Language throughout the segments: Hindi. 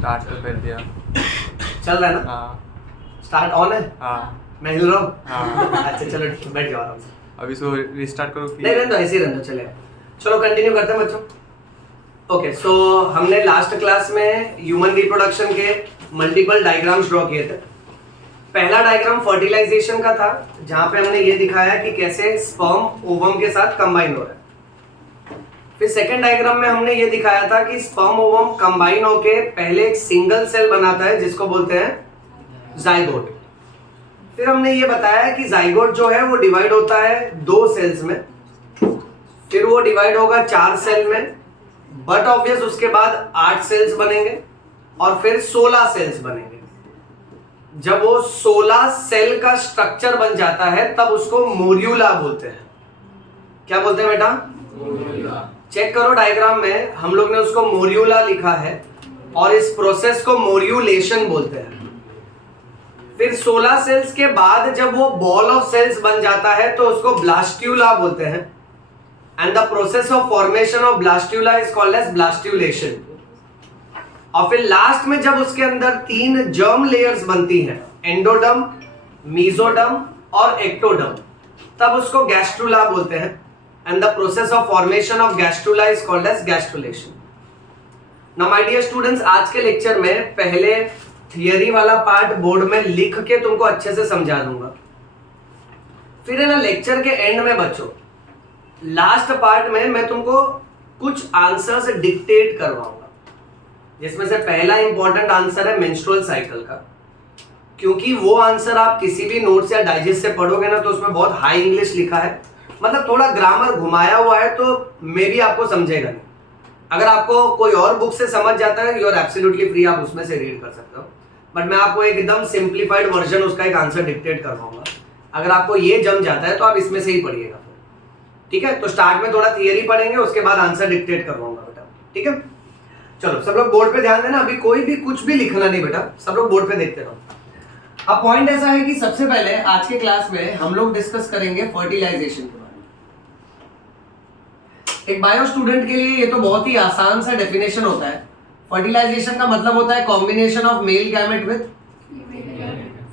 स्टार्ट तो कर दिया। चल रहा है ना? हाँ स्टार्ट ऑन है? हाँ मैं हिल रहा हूँ? हाँ। अच्छा चलो ठीक है, बैठ जाओ आराम से। अभी इसको रिस्टार्ट करो नहीं रहने दो, ऐसे ही रहने दो, चलेगा। चलो कंटिन्यू करते हैं बच्चों। ओके, सो हमने लास्ट क्लास में ह्यूमन रिप्रोडक्शन के मल्टीपल डायग्राम्स ड्रॉ किए थे। पहला डायग्राम फर्टिलाइजेशन का था, जहां पे हमने ये दिखाया कि कैसे स्पर्म ओवम के साथ कंबाइन हो रहा है। फिर सेकंड डायग्राम में हमने ये दिखाया था कि स्पर्म ओवम कंबाइन होके पहले एक सिंगल सेल बनाता है जिसको बोलते हैं जाइगोट। फिर हमने ये बताया कि जाइगोट जो है वो डिवाइड होता है 2 सेल्स में, फिर वो डिवाइड होगा 4 सेल में, बट ऑब्वियस उसके बाद 8 सेल्स बनेंगे और फिर 16 सेल्स बनेंगे। जब वो 16 सेल का स्ट्रक्चर बन जाता है तब उसको मोर्यूला बोलते हैं। क्या बोलते हैं बेटा? चेक करो डायग्राम में, हम लोग ने उसको मोर्यूला लिखा है और इस प्रोसेस को मोर्यूलेशन बोलते हैं। फिर 16 सेल्स के बाद जब वो बॉल ऑफ सेल्स बन जाता है तो उसको ब्लास्ट्यूला बोलते हैं, and the process of formation of blastula is called as blastulation. और फिर लास्ट में जब उसके अंदर 3 जर्म लेयर्स बनती हैं, एंडोडर्म, मेसोडर्म और एक्टोडर्म, तब उसको गैस्ट्रुला बोलते हैं, and the process of formation of gastrula is called as gastrulation. Now my dear students, आज के लेक्चर में पहले थियरी वाला पार्ट बोर्ड में लिख के तुमको अच्छे से समझा दूंगा। फिर है ना लेक्चर के एंड में बच्चों, लास्ट पार्ट में मैं तुमको कुछ आंसर्स डिक्टेट करवाऊंगा, जिसमें से पहला इंपॉर्टेंट आंसर है मेंस्ट्रुअल साइकिल का, क्योंकि वो आंसर आप किसी भी नोट्स या डाइजेस्ट से पढ़ोगे ना तो उसमें बहुत हाई इंग्लिश लिखा है, मतलब थोड़ा ग्रामर घुमाया हुआ है, तो मे भी आपको समझेगा नहीं। अगर आपको कोई और बुक से समझ जाता है, यू आर एब्सोल्युटली फ्री, आप उसमें से रीड कर सकते हो, बट मैं आपको एक एकदम सिंप्लीफाइड वर्जन उसका एक आंसर डिक्टेट करवाऊंगा। अगर आपको ये जम जाता है तो आप इसमें से ही पढ़िएगा, ठीक है? तो स्टार्ट में थोड़ा थियरी पढ़ेंगे, उसके बाद आंसर डिक्टेट करवाऊंगा बेटा, ठीक है? चलो सब लोग बोर्ड पे ध्यान देना, अभी कोई भी कुछ भी लिखना नहीं बेटा, सब लोग बोर्ड पे देखते रहो। अब पॉइंट ऐसा है कि सबसे पहले आज के क्लास में हम लोग डिस्कस करेंगे फर्टिलाइजेशन के बारे में। एक बायो स्टूडेंट के लिए ये तो बहुत ही आसान सा डेफिनेशन होता है। फर्टिलाइजेशन का मतलब होता है combination of male gamete with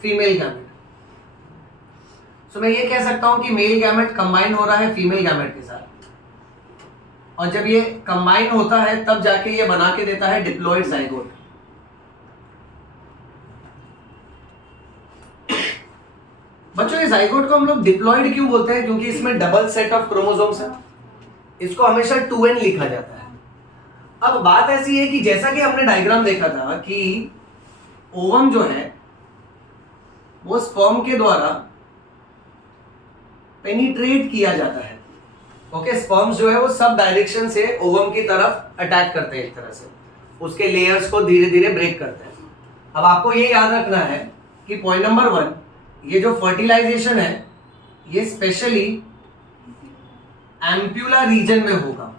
female gamete. So मैं ये कह सकता हूं कि मेल गैमेट कंबाइन हो रहा है फीमेल गैमेट के साथ, और जब ये कंबाइन होता है तब जाके ये बना के देता है डिप्लॉइड जाइगोट। बच्चों ये जाइगोट को हम लोग डिप्लॉइड क्यों बोलते हैं? क्योंकि इसमें डबल सेट ऑफ क्रोमोसोम्स है, इसको हमेशा 2n लिखा जाता है। अब बात ऐसी है कि जैसा कि हमने डायग्राम देखा था कि ओवम जो है वो स्पर्म के द्वारा पेनिट्रेट किया जाता है। ओके, स्पर्म्स जो है वो सब डायरेक्शन से ओवम की तरफ अटैक करते हैं, एक तरह से उसके लेयर्स को धीरे धीरे ब्रेक करते हैं। अब आपको ये याद रखना है कि पॉइंट नंबर 1, ये जो फर्टिलाइजेशन है ये स्पेशली एम्प्यूला रीजन में होगा।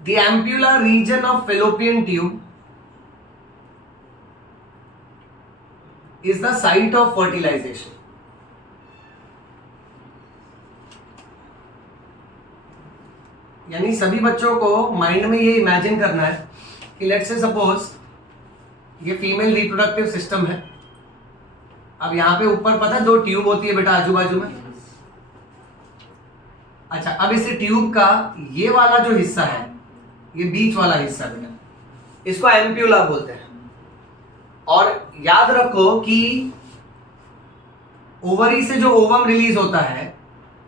The ampulla region of Fallopian tube is the site of fertilization. यानी सभी बच्चों को माइंड में ये इमेजिन करना है कि लेट्स से सपोज ये फीमेल रिप्रोडक्टिव सिस्टम है। अब यहां पे ऊपर पता है 2 ट्यूब होती है बेटा आजू बाजू में। अच्छा, अब इस ट्यूब का ये वाला जो हिस्सा है, ये बीच वाला हिस्सा बेटा, इसको एम्प्यूला बोलते हैं। और याद रखो कि ओवरी से जो ओवम रिलीज होता है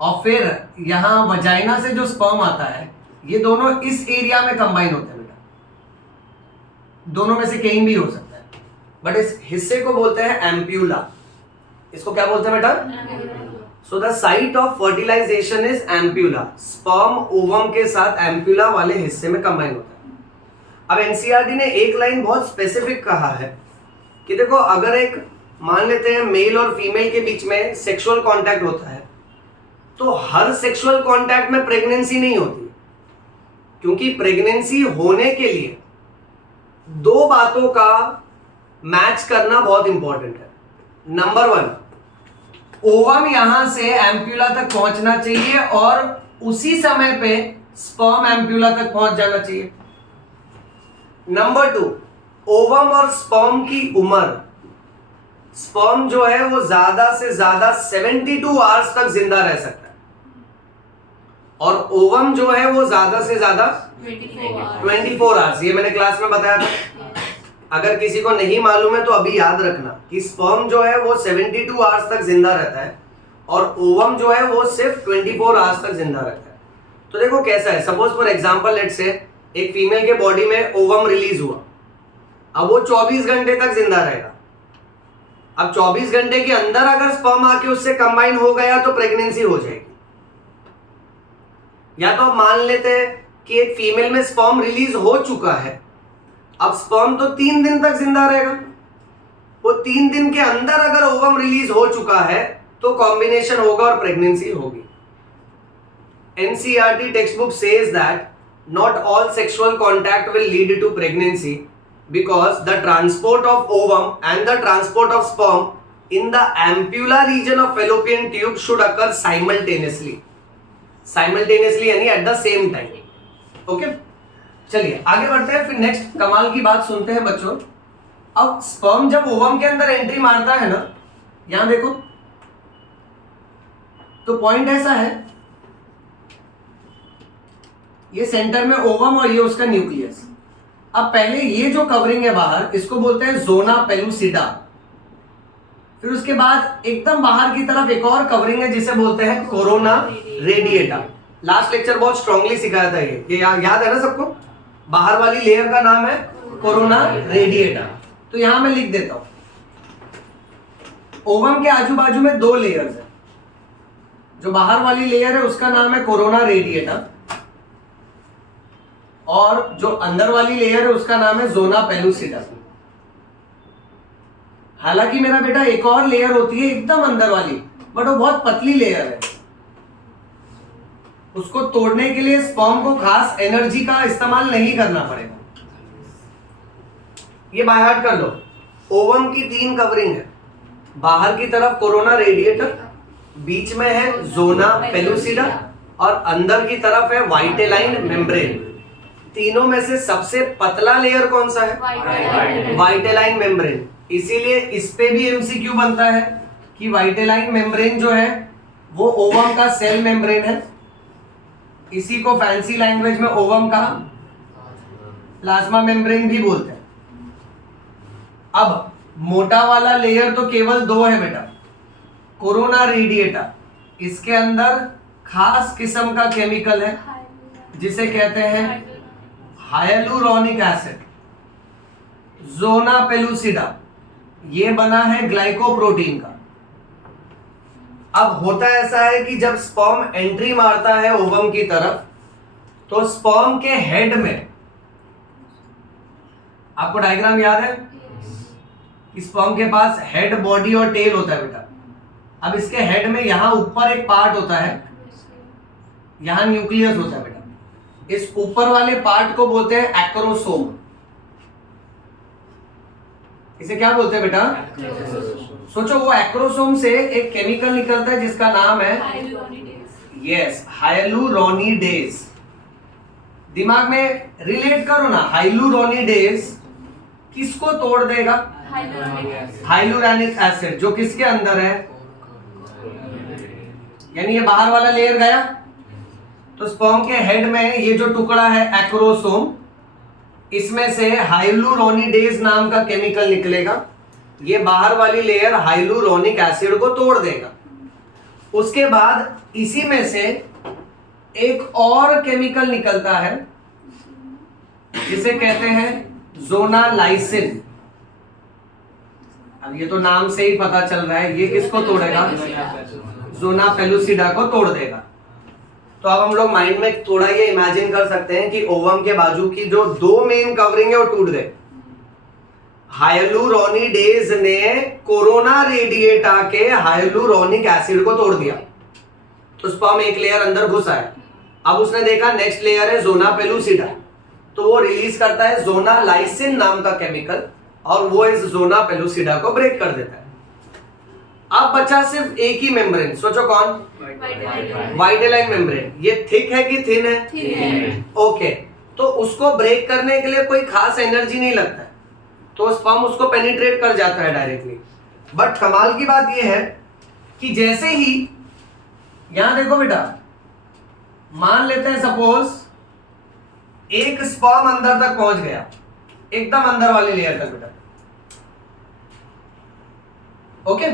और फिर यहां वजाइना से जो स्पर्म आता है, ये दोनों इस एरिया में कंबाइन होते हैं बेटा। दोनों में से कहीं भी हो सकता है, बट इस हिस्से को बोलते हैं एम्प्यूला। इसको क्या बोलते हैं बेटा? So the site of fertilization is ampulla. Sperm ovum के साथ एम्प्यूला वाले हिस्से में कंबाइन होता है। अब एनसीईआरटी ने एक लाइन बहुत स्पेसिफिक कहा है कि देखो, अगर एक मान लेते हैं मेल और फीमेल के बीच में सेक्सुअल कांटेक्ट होता है, तो हर सेक्सुअल कांटेक्ट में प्रेगनेंसी नहीं होती, क्योंकि प्रेगनेंसी होने के लिए 2 बातों का मैच करना बहुत इंपॉर्टेंट है। नंबर 1, ओवम यहां से एम्प्यूला तक पहुंचना चाहिए और उसी समय पे स्पर्म एम्प्यूला तक पहुंच जाना चाहिए। नंबर 2, ओवम और स्पर्म की उम्र। स्पर्म जो है वो ज्यादा से ज्यादा 72 आवर्स तक जिंदा रह सकता है और ओवम जो है वो ज्यादा से ज्यादा 24 आवर्स। ये मैंने क्लास में बताया था। अगर किसी को नहीं मालूम है तो अभी याद रखना कि स्पर्म जो है वो 72 आवर्स तक जिंदा रहता है और ओवम जो है वो सिर्फ 24 आवर्स तक जिंदा रहता है। तो देखो कैसा है, suppose for example let's say एक फीमेल के बॉडी में ओवम रिलीज हुआ, अब वो 24 घंटे तक जिंदा रहेगा। अब 24 घंटे के अंदर अगर स्पर्म आके उससे कंबाइन हो गया तो प्रेगनेंसी हो जाएगी। या तो मान लेते हैं कि एक फीमेल में स्पर्म रिलीज हो चुका है, अब स्पर्म तो 3 दिन तक जिंदा रहेगा, वो 3 दिन के अंदर अगर ओवम रिलीज हो चुका है तो कॉम्बिनेशन होगा और प्रेगनेंसी होगी। NCERT textbook says that not all sexual contact will lead to pregnancy because the transport of ovum and the transport of sperm in the ampulla region of fallopian tube should occur simultaneously यानी at the same time। Okay, चलिए आगे बढ़ते हैं। फिर नेक्स्ट कमाल की बात सुनते हैं बच्चों। अब स्पर्म जब ओवम के अंदर एंट्री मारता है ना, यहां देखो तो पॉइंट ऐसा है, ये सेंटर में ओवम और ये उसका न्यूक्लियस। अब पहले ये जो कवरिंग है बाहर, इसको बोलते हैं जोना पेलुसिडा। फिर उसके बाद एकदम बाहर की तरफ एक और कवरिंग है जिसे बोलते हैं कोरोना रेडिएटा। लास्ट लेक्चर बहुत स्ट्रांगली सिखाया था ये याद है ना सबको। बाहर वाली लेयर का नाम है कोरोना रेडिएटा। तो यहां मैं लिख देता हूं, ओवम के आजू बाजू में 2 लेयर्स है। जो बाहर वाली लेयर है उसका नाम है कोरोना रेडिएटा और जो अंदर वाली लेयर है उसका नाम है जोना पेलुसिडा। हालांकि मेरा बेटा एक और लेयर होती है एकदम अंदर वाली, बट वो बहुत पतली लेयर है। उसको तोड़ने के लिए स्पर्म को खास एनर्जी का इस्तेमाल नहीं करना पड़ेगा। ये बाय हार्ट कर लो। ओवम की 3 कवरिंग है, बाहर की तरफ कोरोना रेडिएटर, बीच में है जोना पेलुसिडा और अंदर की तरफ है वाइटेलाइन मेम्ब्रेन। तीनों में से सबसे पतला लेयर कौन सा है? Vitelline membrane. इसीलिए इस पे भी एमसीक्यू बनता है कि वाइटेलाइन मेम्ब्रेन जो है वो ओवम का सेल मेम्ब्रेन है। इसी को फैंसी लैंग्वेज में ओवम का प्लाज्मा मेम्ब्रेन भी बोलते हैं। अब मोटा वाला लेयर तो केवल 2 है बेटा, कोरोना रेडिएटा। इसके अंदर खास किस्म का केमिकल है जिसे कहते हैं हाइलुरोनिक एसिड, जोना पेलुसिडा। ये बना है ग्लाइकोप्रोटीन का। अब होता ऐसा है कि जब स्पर्म एंट्री मारता है ओवम की तरफ तो स्पर्म के हेड में, आपको डायग्राम याद है कि स्पर्म के पास हेड, बॉडी और टेल होता है बेटा। अब इसके हेड में यहां ऊपर एक पार्ट होता है, यहां न्यूक्लियस होता है बेटा। इस ऊपर वाले पार्ट को बोलते हैं एक्रोसोम। इसे क्या बोलते हैं बेटा? सोचो, वो एक्रोसोम से एक केमिकल निकलता है जिसका नाम है यस हाइलुरोनिडेज। दिमाग में रिलेट करो ना, हाइलुरोनिडेज किसको तोड़ देगा? हाइलुरोनिक एसिड, जो किसके अंदर है, यानी ये बाहर वाला लेयर गया तो स्पर्म के हेड में ये जो टुकड़ा है एक्रोसोम, इसमें से हाइलुरोनिडेज नाम का केमिकल निकलेगा। ये बाहर वाली लेयर हाइलुरोनिक एसिड को तोड़ देगा। उसके बाद इसी में से एक और केमिकल निकलता है जिसे कहते हैं जोनालाइसिन। अब ये तो नाम से ही पता चल रहा है, ये किसको तोड़ेगा? जोना पेलुसिडा को तोड़ देगा। तो अब हम लोग माइंड में थोड़ा ये इमेजिन कर सकते हैं कि ओवम के बाजू की जो 2 मेन कवरिंग है वो टूट गए। हाइलुरोनिडेज ने कोरोना रेडिएटा के हाइलुरोनिक एसिड को तोड़ दिया तो स्पर्म एक लेयर अंदर घुस आया। अब उसने देखा नेक्स्ट लेयर है जोना पेलुसिडा, तो वो रिलीज करता है जोनालाइसिन नाम का केमिकल और वो इस जोना पेलुसिडा को ब्रेक कर देता है। अब बचा सिर्फ एक ही मेम्ब्रेन, सोचो कौन? Vitelline membrane. ये थिक है कि थिन है? थिन है। ओके, तो उसको ब्रेक करने के लिए कोई खास एनर्जी नहीं लगता है, तो स्पर्म उसको पेनिट्रेट कर जाता है डायरेक्टली। बट कमाल की बात यह है कि जैसे ही, यहां देखो बेटा, मान लेते हैं सपोज एक स्पर्म अंदर तक पहुंच गया, एकदम अंदर वाली लेयर तक बेटा, ओके।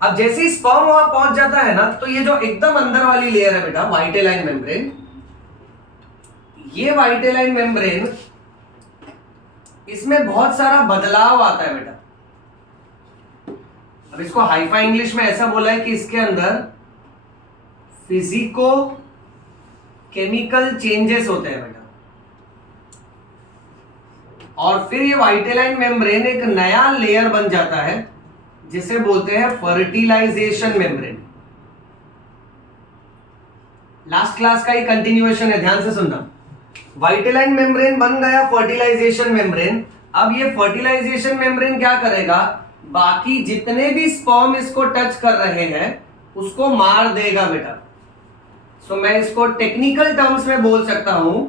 अब जैसे ही स्पर्म वहां पहुंच जाता है ना, तो ये जो एकदम अंदर वाली लेयर है बेटा, वाइटेलाइन मेम्ब्रेन, ये वाइटेलाइन मेम्ब्रेन, इसमें बहुत सारा बदलाव आता है बेटा। अब इसको हाईफाई इंग्लिश में ऐसा बोला है कि इसके अंदर फिजिको केमिकल चेंजेस होते हैं बेटा, और फिर ये वाइटेलाइन मेम्ब्रेन एक नया लेयर बन जाता है जिसे बोलते हैं फर्टिलाइजेशन मेम्ब्रेन। लास्ट क्लास का ही कंटिन्यूएशन है, ध्यान से सुनना। वाइटेलाइन मेम्ब्रेन बन गया फर्टिलाइजेशन मेम्ब्रेन। अब ये फर्टिलाइजेशन मेम्ब्रेन क्या करेगा, बाकी जितने भी स्पर्म इसको टच कर रहे हैं उसको मार देगा बेटा। सो मैं इसको टेक्निकल टर्म्स में बोल सकता हूं,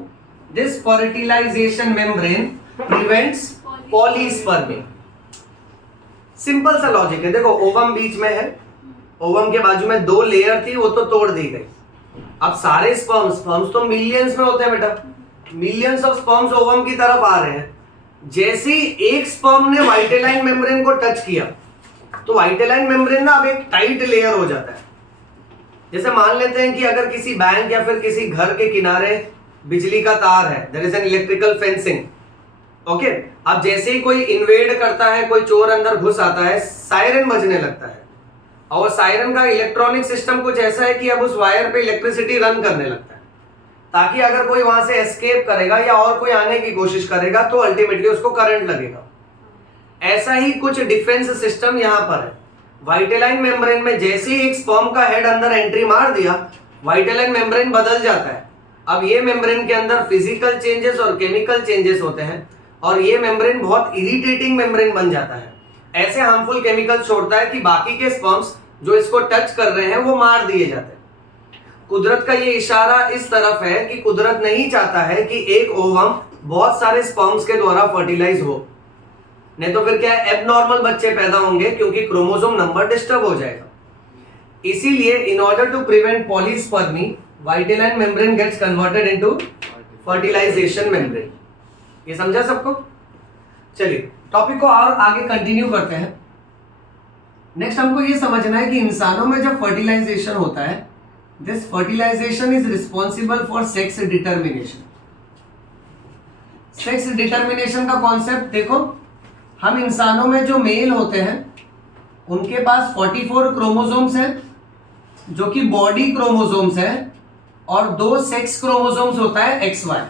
this fertilization membrane prevents polyspermy. Simple सा लॉजिक है, देखो ओवम बीच में है, ओवम के बाजू में 2 लेयर थी, वो तो तोड़ दी गई। अब सारे स्पर्म्स तो मिलियंस में होते हैं बेटा, मिलियंस ऑफ स्पर्म्स ओवम की तरफ आ रहे हैं। जैसे ही एक स्पर्म ने वाइटेलाइन मेम्ब्रेन को टच किया, तो वाइटेलाइन मेम्ब्रेन ना अब एक टाइट लेयर हो जाता है। जैसे मान लेते हैं कि अगर किसी बैंक या फिर किसी घर के किनारे बिजली का तार है, there is an electrical fencing, okay. अब जैसे ही कोई इन्वेड करता है, कोई चोर अंदर घुस आता है, सायरन बजने लगता है, और सायरन का इलेक्ट्रॉनिक सिस्टम कुछ ऐसा है कि अब उस वायर पे इलेक्ट्रिसिटी रन करने लगता है, ताकि अगर कोई वहां से एस्केप करेगा या और कोई आने की कोशिश करेगा तो अल्टीमेटली उसको करंट लगेगा। ऐसा ही कुछ डिफेंस सिस्टम यहां पर है। वाइटेलाइन मेम्ब्रेन में जैसे ही एक स्पर्म का हेड अंदर एंट्री मार दिया, वाइटेलाइन मेम्ब्रेन बदल जाता है। अब ये मेम्ब्रेन के अंदर फिजिकल चेंजेस और केमिकल चेंजेस होते हैं, और ये मेम्ब्रेन बहुत इरिटेटिंग मेम्ब्रेन बन जाता है। ऐसे हार्मफुल केमिकल छोड़ता है कि बाकी के स्पर्म्स जो इसको टच कर रहे हैं वो मार दिए जाते हैं। कुदरत का ये इशारा इस तरफ है कि कुदरत नहीं चाहता है कि एक ओवम बहुत सारे स्पर्म्स के द्वारा फर्टिलाइज हो, नहीं तो फिर क्या एबनॉर्मल बच्चे पैदा होंगे, क्योंकि क्रोमोसोम नंबर डिस्टर्ब हो जाएगा। इसीलिए in order to prevent polyspermy, vitelline membrane gets converted into fertilization membrane. ये समझा सबको? चलिए टॉपिक को और आगे कंटिन्यू करते हैं। नेक्स्ट हमको ये समझना है कि इंसानों में जब फर्टिलाइजेशन होता है, this fertilization is responsible for sex determination. Sex determination का कॉन्सेप्ट देखो, हम इंसानों में जो मेल होते हैं उनके पास 44 क्रोमोसोम्स हैं जो कि बॉडी क्रोमोसोम्स हैं, और 2 सेक्स क्रोमोसोम्स होता है XY।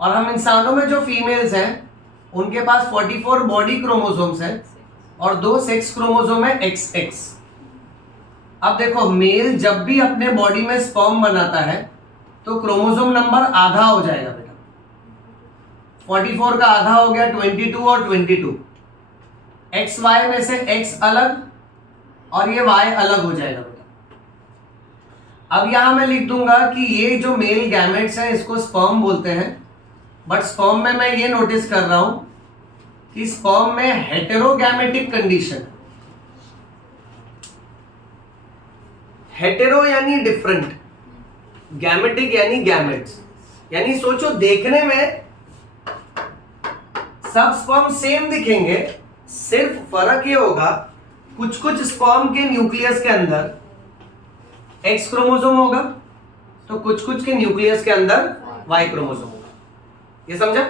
और हम इंसानों में जो फीमेल्स हैं उनके पास 44 बॉडी क्रोमोसोम्स हैं और 2 सेक्स क्रोमोसोम है XX। अब देखो, मेल जब भी अपने बॉडी में स्पर्म बनाता है तो क्रोमोसोम नंबर आधा हो जाएगा बेटा। 44 का आधा हो गया 22 और 22। XY में से X अलग और ये Y अलग हो जाएगा बेटा। अब यहां मैं लिख दूंगा कि ये जो मेल गैमेट्स हैं इसको स्पर्म बोलते हैं, बट स्पर्म में मैं ये नोटिस कर रहा हूं कि स्पर्म में हेटेरोगैमेटिक कंडीशन। हेटेरो यानी डिफरेंट, गैमेटिक यानी गैमेट्स, यानी सोचो देखने में सब स्पर्म सेम दिखेंगे, सिर्फ फर्क ये होगा कुछ कुछ स्पर्म के न्यूक्लियस के अंदर X क्रोमोसोम होगा तो कुछ कुछ के न्यूक्लियस के अंदर Y क्रोमोसोम होगा। ये समझा?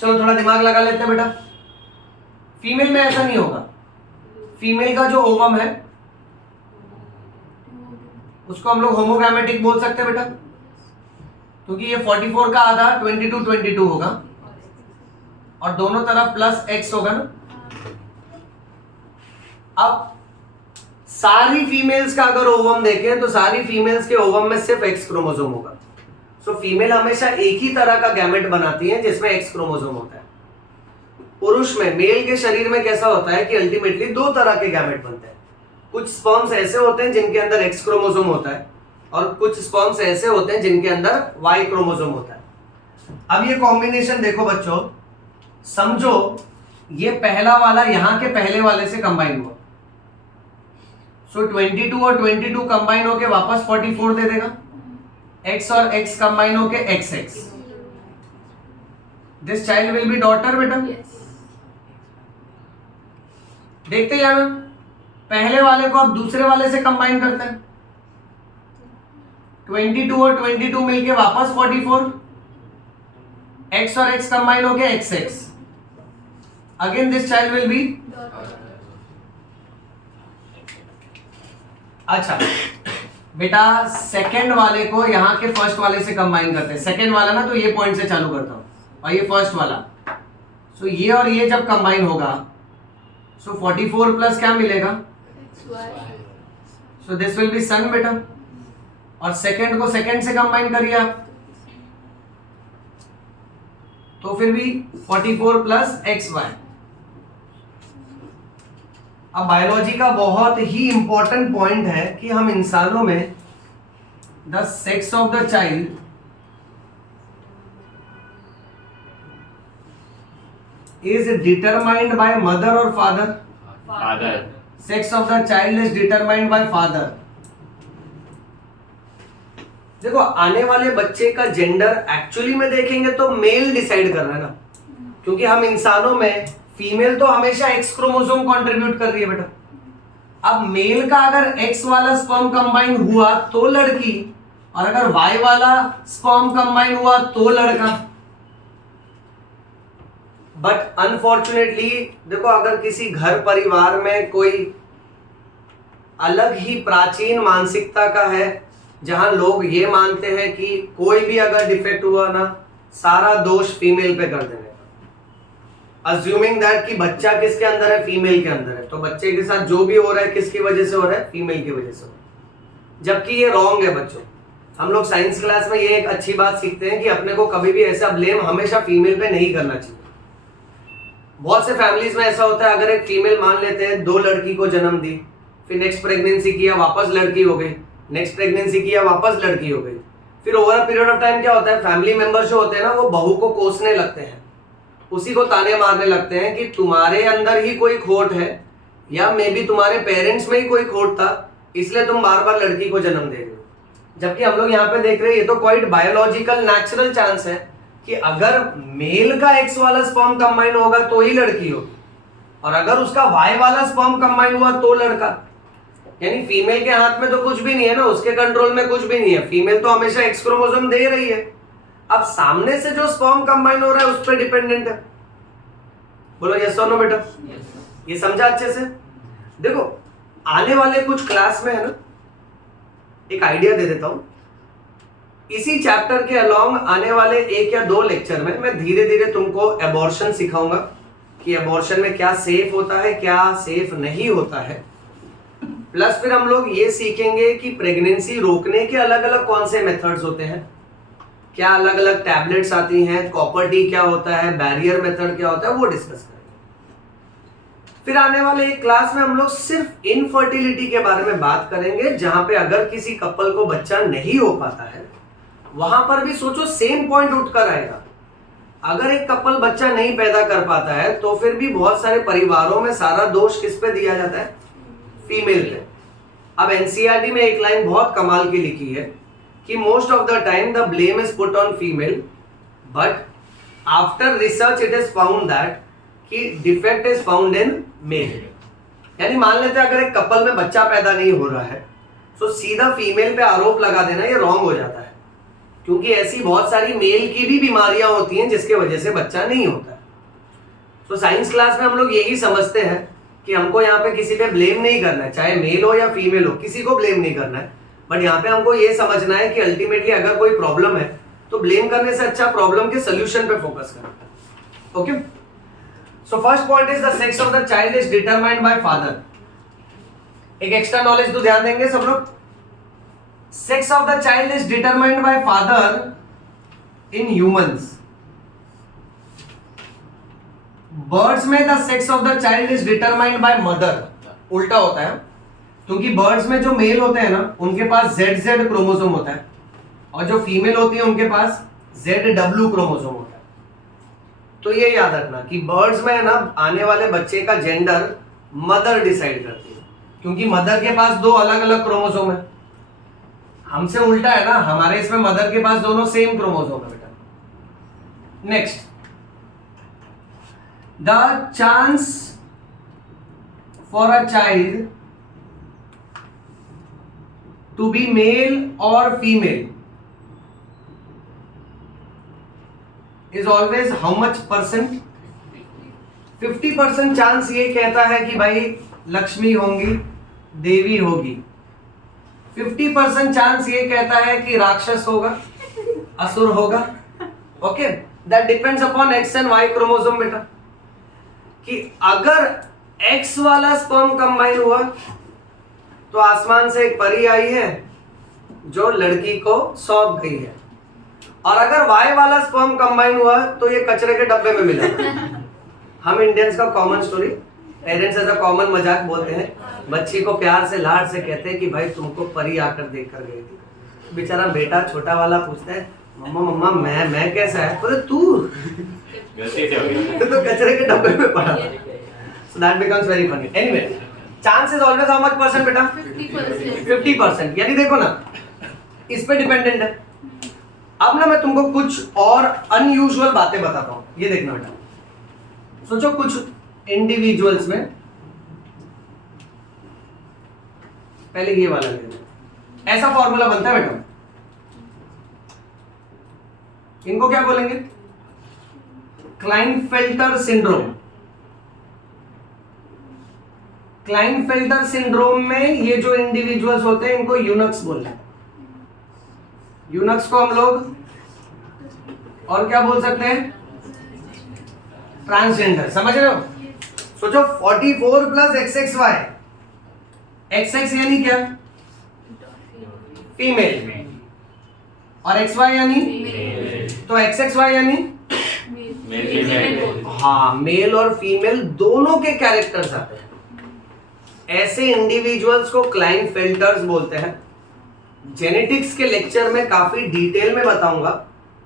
चलो थोड़ा दिमाग लगा लेते हैं बेटा। फीमेल में ऐसा नहीं होगा। फीमेल का जो ओवम है उसको हम लोग होमोगैमेटिक बोल सकते हैं बेटा, क्योंकि ये 44 का आधा 22 होगा और दोनों तरफ प्लस X होगा ना। अब सारी फीमेल्स का अगर ओवम देखें तो सारी फीमेल्स के ओवम में सिर्फ X क्रोमोसोम होगा। सो फीमेल हमेशा एक ही तरह का गैमेट बनाती है जिसमें X क्रोमोसोम होता है। पुरुष में, मेल के शरीर में कैसा होता है कि अल्टीमेटली 2 तरह के गैमेट बनते हैं। कुछ स्पर्म्स ऐसे होते हैं जिनके अंदर X क्रोमोसोम होता है और कुछ स्पर्म्स ऐसे होते हैं जिनके अंदर वाई क्रोमोसोम होता है। अब ये कॉम्बिनेशन देखो बच्चों, समझो ये पहला वाला यहां के पहले वाले से कंबाइन हुआ, सो 22 और 22 कंबाइन होके वापस 44 दे देगा, x और x कंबाइन होके XX। This child will be daughter बेटा। देखते जाना, पहले वाले को अब दूसरे वाले से कंबाइन करते हैं, 22 और 22 मिलके वापस 44, x और x कंबाइन होके XX। Again this child will be. अच्छा बेटा, सेकंड वाले को यहां के फर्स्ट वाले से कंबाइन करते हैं, सेकंड वाला ना, तो ये पॉइंट से चालू करता हूं और ये फर्स्ट वाला, सो ये और ये जब कंबाइन होगा सो 44 प्लस क्या मिलेगा, सो दिस विल बी सन बेटा। और सेकंड को सेकंड से कंबाइन करिए आप, तो फिर भी 44 प्लस XY। अब बायोलॉजी का बहुत ही इंपॉर्टेंट पॉइंट है कि हम इंसानों में the sex of the child is determined by mother और father. Father. Sex of the child is determined by father. देखो, आने वाले बच्चे का जेंडर एक्चुअली में देखेंगे तो मेल डिसाइड कर रहा है ना, क्योंकि हम इंसानों में फीमेल तो हमेशा एक्स क्रोमोसोम कंट्रीब्यूट कर रही है बेटा। अब मेल का अगर एक्स वाला स्पर्म कंबाइन हुआ तो लड़की, और अगर वाई वाला स्पर्म कंबाइन हुआ तो लड़का। बट अनफॉर्चुनेटली देखो, अगर किसी घर परिवार में कोई अलग ही प्राचीन मानसिकता का है, जहां लोग ये मानते हैं कि कोई भी अगर डिफेक्ट हुआ ना, सारा दोष फीमेल पे कर देने, अज्यूमिंग दैट कि बच्चा किसके अंदर है, फीमेल के अंदर है, तो बच्चे के साथ जो भी हो रहा है किसकी वजह से हो रहा है, फीमेल की वजह से हो रहा है। जबकि ये रॉन्ग है बच्चों। हम लोग साइंस क्लास में ये एक अच्छी बात सीखते हैं कि अपने को कभी भी ऐसा ब्लेम हमेशा फीमेल पे नहीं करना चाहिए। बहुत से फैमिलीज में ऐसा होता है, अगर एक फीमेल मान लेते हैं 2 लड़की को जन्म दी, फिर नेक्स्ट प्रेगनेंसी किया वापस लड़की हो गई, नेक्स्ट प्रेगनेंसी किया वापस लड़की हो गई, फिर over a period of time क्या होता है, फैमिली मेंबर्स जो होते हैं ना, वो बहू को कोसने लगते हैं, उसी को ताने मारने लगते हैं कि तुम्हारे अंदर ही कोई खोट है, या मे बी तुम्हारे पेरेंट्स में ही कोई खोट था, इसलिए तुम बार बार लड़की को जन्म दे रहे हो। जबकि हम लोग यहाँ पे देख रहे हैं, ये तो क्वाइट बायोलॉजिकल नेचुरल चांस है कि अगर मेल का एक्स वाला स्पर्म कंबाइन होगा तो ही लड़की होगी, और अगर उसका वाई वाला स्पर्म कंबाइन हुआ तो लड़का। यानी फीमेल के हाथ में तो कुछ भी नहीं है ना, उसके कंट्रोल में कुछ भी नहीं है, फीमेल तो हमेशा एक्स क्रोमोसोम दे रही है। अब सामने से जो स्पर्म कंबाइन हो रहा है उस पर डिपेंडेंट है। बोलो यस और नो बेटा, ये समझा अच्छे से। देखो, आने वाले कुछ क्लास में है ना, एक आइडिया दे देता हूं, इसी चैप्टर के अलोंग आने वाले 1 या 2 लेक्चर में मैं धीरे धीरे तुमको एबॉर्शन सिखाऊंगा कि एबॉर्शन में क्या सेफ होता है, क्या सेफ नहीं होता है। प्लस फिर हम लोग ये सीखेंगे कि प्रेगनेंसी रोकने के अलग अलग कौन से मेथड्स होते हैं, क्या अलग अलग टैबलेट्स आती हैं, कॉपर टी क्या होता है, बैरियर मेथड क्या होता है, वो डिस्कस करेंगे। फिर आने वाले एक क्लास में हम लोग सिर्फ इनफर्टिलिटी के बारे में बात करेंगे, जहां पे अगर किसी कपल को बच्चा नहीं हो पाता है, वहां पर भी सोचो सेम पॉइंट उठकर आएगा। अगर एक कपल बच्चा नहीं पैदा कर पाता है तो फिर भी बहुत सारे परिवारों में सारा दोष किस पे दिया जाता है, फीमेल पे। अब एनसीईआरटी में एक लाइन बहुत कमाल की लिखी है कि most of the time the blame is put on female, but after research it is found that कि defect is found in male. यानी मान लेते हैं अगर एक कपल में बच्चा पैदा नहीं हो रहा है तो सीधा फीमेल पे आरोप लगा देना ये रॉन्ग हो जाता है, क्योंकि ऐसी बहुत सारी मेल की भी बीमारियां होती हैं जिसके वजह से बच्चा नहीं होता है। तो साइंस क्लास में हम लोग यही समझते हैं कि हमको यहाँ पे किसी पे ब्लेम नहीं करना है, चाहे मेल हो या फीमेल हो, किसी को ब्लेम नहीं करना है। बट यहाँ पे हमको ये समझना है कि अल्टीमेटली अगर कोई प्रॉब्लम है तो ब्लेम करने से अच्छा प्रॉब्लम के सोल्यूशन पे फोकस करना। Okay, so first point is the sex of the child is determined by father. एक एक्स्ट्रा नॉलेज तो ध्यान देंगे सब लोग। Sex of the child is determined by father in humans. Birds में the sex of the child is determined by mother, उल्टा होता है। क्योंकि बर्ड्स में जो मेल होते हैं ना उनके पास ZZ क्रोमोसोम होता है और जो फीमेल होती है उनके पास ZW क्रोमोसोम होता है। तो ये याद रखना कि बर्ड्स में है ना आने वाले बच्चे का जेंडर मदर डिसाइड करती है, क्योंकि मदर के पास दो अलग अलग क्रोमोसोम है। हमसे उल्टा है ना, हमारे इसमें मदर के पास दोनों सेम क्रोमोसोम है बेटा। Next, the chance for a child to be male और female is always how much percent? 50% chance ये कहता है कि भाई लक्ष्मी होंगी, देवी होगी। 50% चांस ये कहता है कि राक्षस होगा, असुर होगा। Okay, that depends upon X and Y chromosome बेटा। कि अगर एक्स वाला स्पर्म कंबाइन हुआ तो आसमान से एक परी आई है जो लड़की को सौंप गई है, और अगर वाई वाला स्पर्म कंबाइन हुआ तो ये कचरे के डब्बे में मिला। हम इंडियंस का कॉमन स्टोरी, पेरेंट्स ऐसा कॉमन मजाक बोलते हैं, बच्ची को प्यार से लाड से कहते हैं कि भाई तुमको परी आकर देख कर गई थी। बेचारा बेटा छोटा वाला पूछता है, मम्मा मम्मा मैं कैसा है? बोले तू तो कचरे के डब्बे में पड़ा। So that becomes very funny. Anyway, chance is always how much percent बेटा? 50%। यानी देखो ना, इस पे डिपेंडेंट है। अब ना मैं तुमको कुछ और अनयूजुअल बातें बताता हूं, ये देखना बेटा। सोचो कुछ इंडिविजुअल्स में, पहले ये वाला ले लो, ऐसा फॉर्मूला बनता है बेटा। इनको क्या बोलेंगे? Klinefelter syndrome. क्लाइनफेल्टर सिंड्रोम में ये जो इंडिविजुअल्स होते हैं इनको यूनक्स बोलते हैं। यूनक्स को हम लोग और क्या बोल सकते हैं? ट्रांसजेंडर। समझ रहे हो? सोचो 44 प्लस XXY, XX यानी क्या? फीमेल, और XY यानी? तो XXY यानी? हाँ, मेल और फीमेल दोनों के कैरेक्टर्स आते हैं। ऐसे इंडिविजुअल्स को क्लाइनफेल्टर्स बोलते हैं। जेनेटिक्स के लेक्चर में काफी डिटेल में बताऊंगा,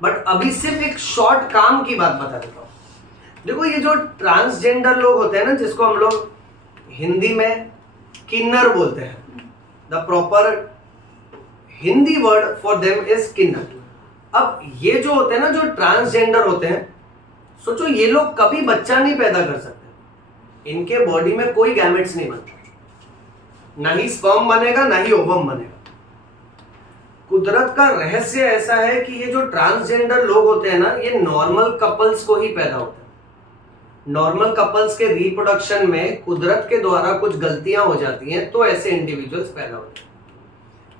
बट अभी सिर्फ एक शॉर्ट काम की बात बता देता हूं। देखो, ये जो ट्रांसजेंडर लोग होते हैं ना, जिसको हम लोग हिंदी में किन्नर बोलते हैं, the proper Hindi word for them is किन्नर। अब ये जो होते हैं ना, जो ट्रांसजेंडर होते हैं, सोचो ये लोग कभी बच्चा नहीं पैदा कर सकते। इनके बॉडी में कोई गैमेट्स नहीं बनता, ना ही स्पर्म बनेगा ना ही ओवम बनेगा। कुदरत का रहस्य ऐसा है कि ये जो ट्रांसजेंडर लोग होते हैं ना, ये नॉर्मल कपल्स को ही पैदा होते हैं। नॉर्मल कपल्स के रिप्रोडक्शन में कुदरत के द्वारा कुछ गलतियां हो जाती हैं, तो ऐसे इंडिविजुअल्स पैदा होते हैं।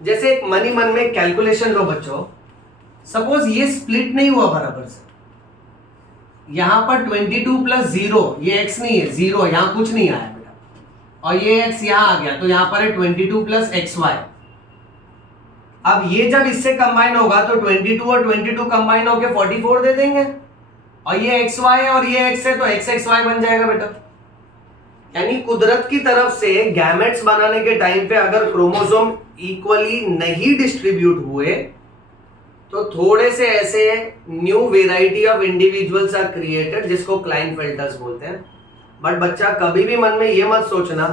जैसे एक मन ही मन में कैलकुलेशन लो बच्चों, सपोज ये स्प्लिट नहीं हुआ बराबर से, यहां पर 22 प्लस 0, ये x नहीं है, 0, यहां कुछ नहीं आया बेटा, और ये x यहां आ गया, तो यहां पर है 22 प्लस XY। अब ये जब इससे कंबाइन होगा तो 22 और 22 कंबाइन होकर 44 दे देंगे, और ये XY है और ये X है, तो XXY बन जाएगा बेटा। यानी कुदरत की तरफ से गैमेट्स बनाने के टाइम पे अगर क्रोमोसोम इक्वली नहीं डिस्ट्रीब्यूट हुए तो थोड़े से ऐसे new variety of individuals are created, जिसको क्लाइनफेल्टर्स बोलते हैं। बट बच्चा कभी भी मन में ये मत सोचना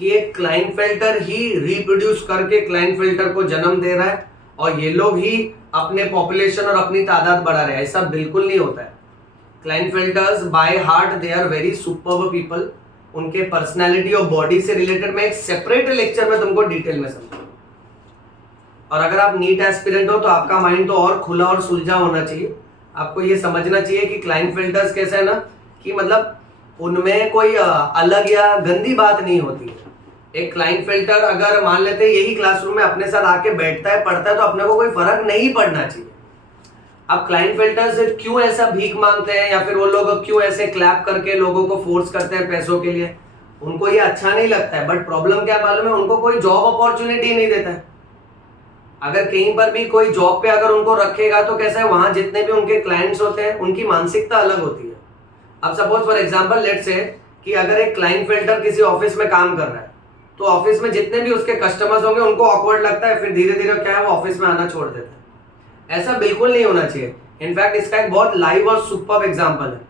कि एक क्लाइनफेल्टर ही रिप्रोड्यूस करके क्लाइनफेल्टर को जन्म दे रहा है और ये लोग ही अपने पॉपुलेशन और अपनी तादाद बढ़ा रहे हैं। ऐसा बिल्कुल नहीं होता है। Klinefelter's by heart they are very superb people. उनके पर्सनैलिटी और बॉडी से रिलेटेड मैं एक सेपरेट लेक्चर में तुमको डिटेल में समझाऊंगा। और अगर आप नीट एस्पिरेंट हो तो आपका माइंड तो और खुला और सुलझा होना चाहिए। आपको ये समझना चाहिए कि क्लाइनफेल्टर्स कैसे है ना, कि मतलब उनमें कोई अलग या गंदी बात नहीं होती है। एक क्लाइनफेल्टर अगर मान लेते हैं यही क्लासरूम में अपने साथ आके बैठता है, पढ़ता है, तो अपने को कोई फर्क नहीं पड़ना चाहिए। अब क्लाइनफेल्टर्स क्यों ऐसा भीख मांगते हैं, या फिर वो लोग क्यों ऐसे क्लैप करके लोगों को फोर्स करते हैं पैसों के लिए, उनको ये अच्छा नहीं लगता है। बट प्रॉब्लम क्या मालूम है, उनको कोई जॉब अपॉर्चुनिटी नहीं देता है। अगर कहीं पर भी कोई जॉब पे अगर उनको रखेगा तो कैसा है, वहां जितने भी उनके क्लाइंट्स होते हैं उनकी मानसिकता अलग होती है। अब suppose for example let's say कि अगर एक क्लाइनफेल्टर किसी ऑफिस में काम कर रहा है, तो ऑफिस में जितने भी उसके कस्टमर्स होंगे उनको ऑकवर्ड लगता है, फिर धीरे धीरे क्या है वो ऑफिस में आना छोड़ देता है। ऐसा बिल्कुल नहीं होना चाहिए। इनफैक्ट इसका एक बहुत लाइव और सुपर्ब एग्जांपल है।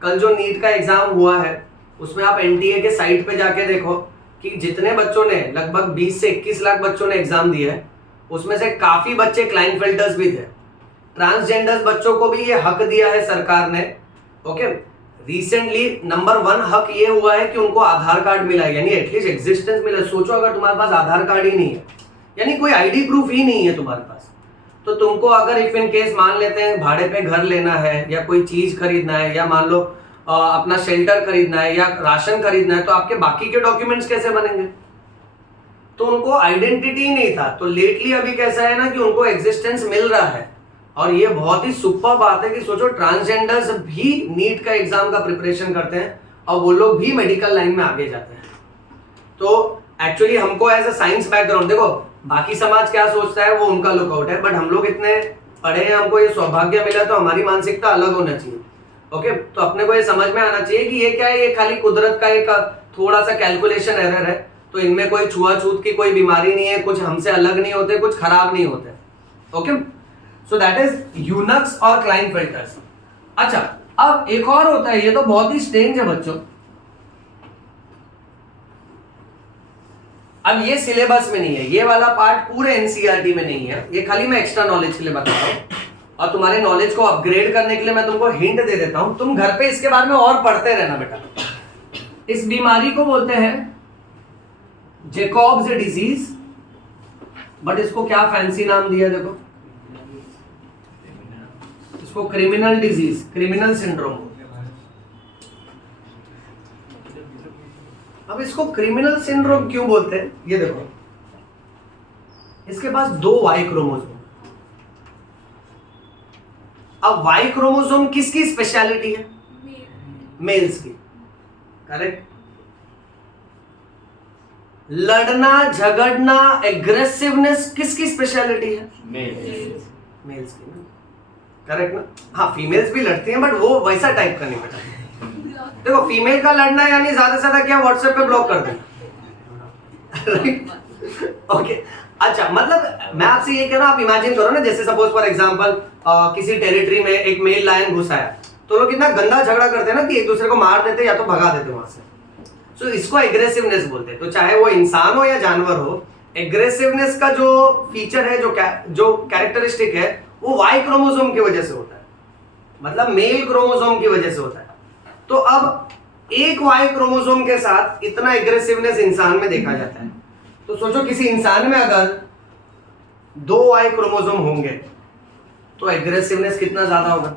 कल जो नीट का एग्जाम हुआ है उसमें आप एनटीए के साइट पे जाके देखो कि जितने बच्चों ने, लगभग 20 से 21 लाख बच्चों ने एग्जाम दिया है, उसमें से काफी बच्चे क्लाइनफेल्टर्स भी थे। ट्रांसजेंडर्स बच्चों को भी ये हक दिया है सरकार ने। ओके, रिसेंटली नंबर 1 हक ये हुआ है कि उनको आधार कार्ड मिला है, यानी एटलीस्ट एग्जिस्टेंस मिला है। सोचो अगर तुम्हारे पास आधार कार्ड ही नहीं है, यानी कोई आईडी प्रूफ ही नहीं है तुम्हारे पास, तो तुमको अगर इफ इन केस मान लेते हैं भाड़े पे घर लेना है या कोई चीज खरीदना है या मान लो अपना शेल्टर खरीदना है या राशन खरीदना है, तो आपके बाकी के डॉक्यूमेंट्स कैसे बनेंगे? तो उनको आइडेंटिटी नहीं था। तो लेटली अभी कैसा है ना कि उनको एग्जिस्टेंस मिल रहा है, और ये बहुत ही सुपर बात है कि सोचो ट्रांसजेंडर्स भी नीट का एग्जाम का प्रिपरेशन करते हैं और वो लोग भी मेडिकल लाइन में आगे जाते हैं। तो एक्चुअली हमको एज अ साइंस बैकग्राउंड, देखो बाकी समाज क्या सोचता है वो उनका लुकआउट है, बट हम लोग इतने पढ़े हैं, हमको ये सौभाग्य मिला, तो हमारी मानसिकता अलग होना चाहिए। ओके, तो अपने को ये समझ में आना चाहिए कि ये क्या है, ये खाली कुदरत का एक थोड़ा सा कैलकुलेशन एरर है। तो इनमें कोई छुआछूत की कोई बीमारी नहीं है, कुछ हमसे अलग नहीं होते, कुछ खराब नहीं होते। Okay, so that is eunuchs और क्लाइनफेल्टर्स। अच्छा, अब एक और होता है, ये तो बहुत ही स्ट्रेंज है बच्चों। अब ये सिलेबस में नहीं है, ये वाला पार्ट पूरे एनसीईआरटी में नहीं है, ये खाली मैं एक्स्ट्रा नॉलेज के लिए बता रहा हूं, और तुम्हारे नॉलेज को अपग्रेड करने के लिए मैं तुमको हिंट दे देता हूं। तुम घर पे इसके बारे में और पढ़ते रहना बेटा। इस बीमारी को बोलते हैं जैकॉब्स डिजीज, बट इसको क्या फैंसी नाम दिया देखो, इसको क्रिमिनल डिजीज, क्रिमिनल सिंड्रोम। अब इसको क्रिमिनल सिंड्रोम क्यों बोलते हैं, ये देखो, इसके पास 2 वाई क्रोमोसोम। अब वाई क्रोमोसोम किसकी स्पेशलिटी है? मेल्स की, करेक्ट। लड़ना, झगड़ना, एग्रेसिवनेस किसकी स्पेशलिटी है? मेल्स की, करेक्ट ना? हाँ, फीमेल्स भी लड़ती हैं, बट वो वैसा टाइप का नहीं बेटा। देखो, फीमेल का लड़ना यानी ज्यादा से ज्यादा क्या, व्हाट्सएप पे ब्लॉक कर देना। ओके, अच्छा, मतलब मैं आपसे ये कह रहा हूं, आप इमेजिन करो ना, जैसे सपोज फॉर एग्जांपल किसी टेरिटरी में एक मेल लायन घुसा है, तो लोग कितना गंदा झगड़ा करते हैं ना कि एक दूसरे को मार देते या तो भगा देते वहां से। सो इसको एग्रेसिवनेस बोलते हैं। तो चाहे वो इंसान हो या जानवर हो, एग्रेसिवनेस का जो फीचर है, जो कैरेक्टरिस्टिक है, वो वाई क्रोमोसोम की वजह से होता है, मतलब मेल क्रोमोसोम की वजह से होता है। तो अब एक वाई क्रोमोसोम के साथ इतना एग्रेसिवनेस इंसान में देखा जाता है। तो सोचो किसी इंसान में अगर 2 वाई क्रोमोसोम होंगे तो एग्रेसिवनेस कितना ज्यादा होगा।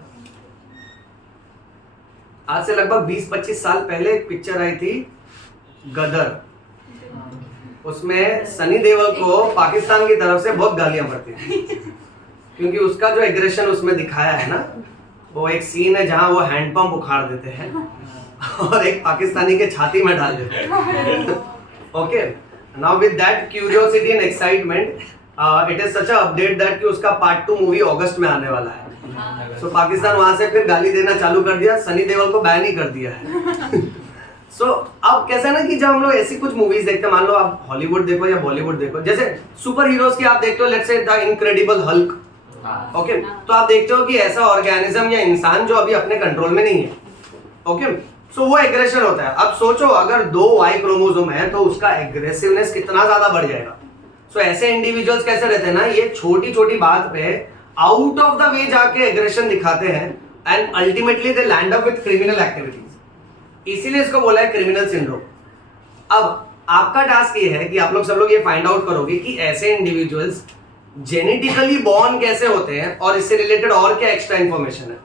आज से लगभग 20-25 साल पहले एक पिक्चर आई थी गदर, उसमें सनी देओल को पाकिस्तान की तरफ से बहुत गालियां पड़ती थी, क्योंकि उसका जो एग्रेशन उसमें दिखाया है ना, वो एक सीन है जहां वो हैंडपंप उखाड़ देते हैं और एक पाकिस्तानी के छाती में डाल देते हैं। Okay, now with that curiosity and excitement, it is such a update that कि उसका पार्ट 2 मूवी अगस्त में आने वाला है। सो पाकिस्तान वहां से फिर गाली देना चालू कर दिया, सनी देओल को बैन ही कर दिया है। सो अब कैसा है ना कि जब हम लोग ऐसी कुछ मूवीज देखते हैं, मान लो आप हॉलीवुड देखो या बॉलीवुड देखो, जैसे सुपर हीरोज की आप देखते हो, let's say the incredible Hulk. Okay, तो आप देखते हो कि ऐसा ऑर्गेनिज्म या इंसान जो अभी अपने कंट्रोल में नहीं है। ओके, सो वो एग्रेशन होता है। अब सोचो अगर 2 वाई क्रोमोसोम है तो उसका एग्रेसिवनेस कितना ज्यादा बढ़ जाएगा। सो ऐसे इंडिविजुअल्स कैसे रहते हैं ना, ये छोटी छोटी बात पे आउट ऑफ द वे जाके एग्रेशन दिखाते हैं and ultimately they land up with criminal activities. इसीलिए इसको बोला है क्रिमिनल सिंड्रोम। अब आपका टास्क ये है कि आप लोग सब लोग ये फाइंड आउट करोगे कि ऐसे इंडिविजुअल्स जेनेटिकली बॉर्न कैसे होते हैं और इससे रिलेटेड और क्या एक्स्ट्रा इंफॉर्मेशन है।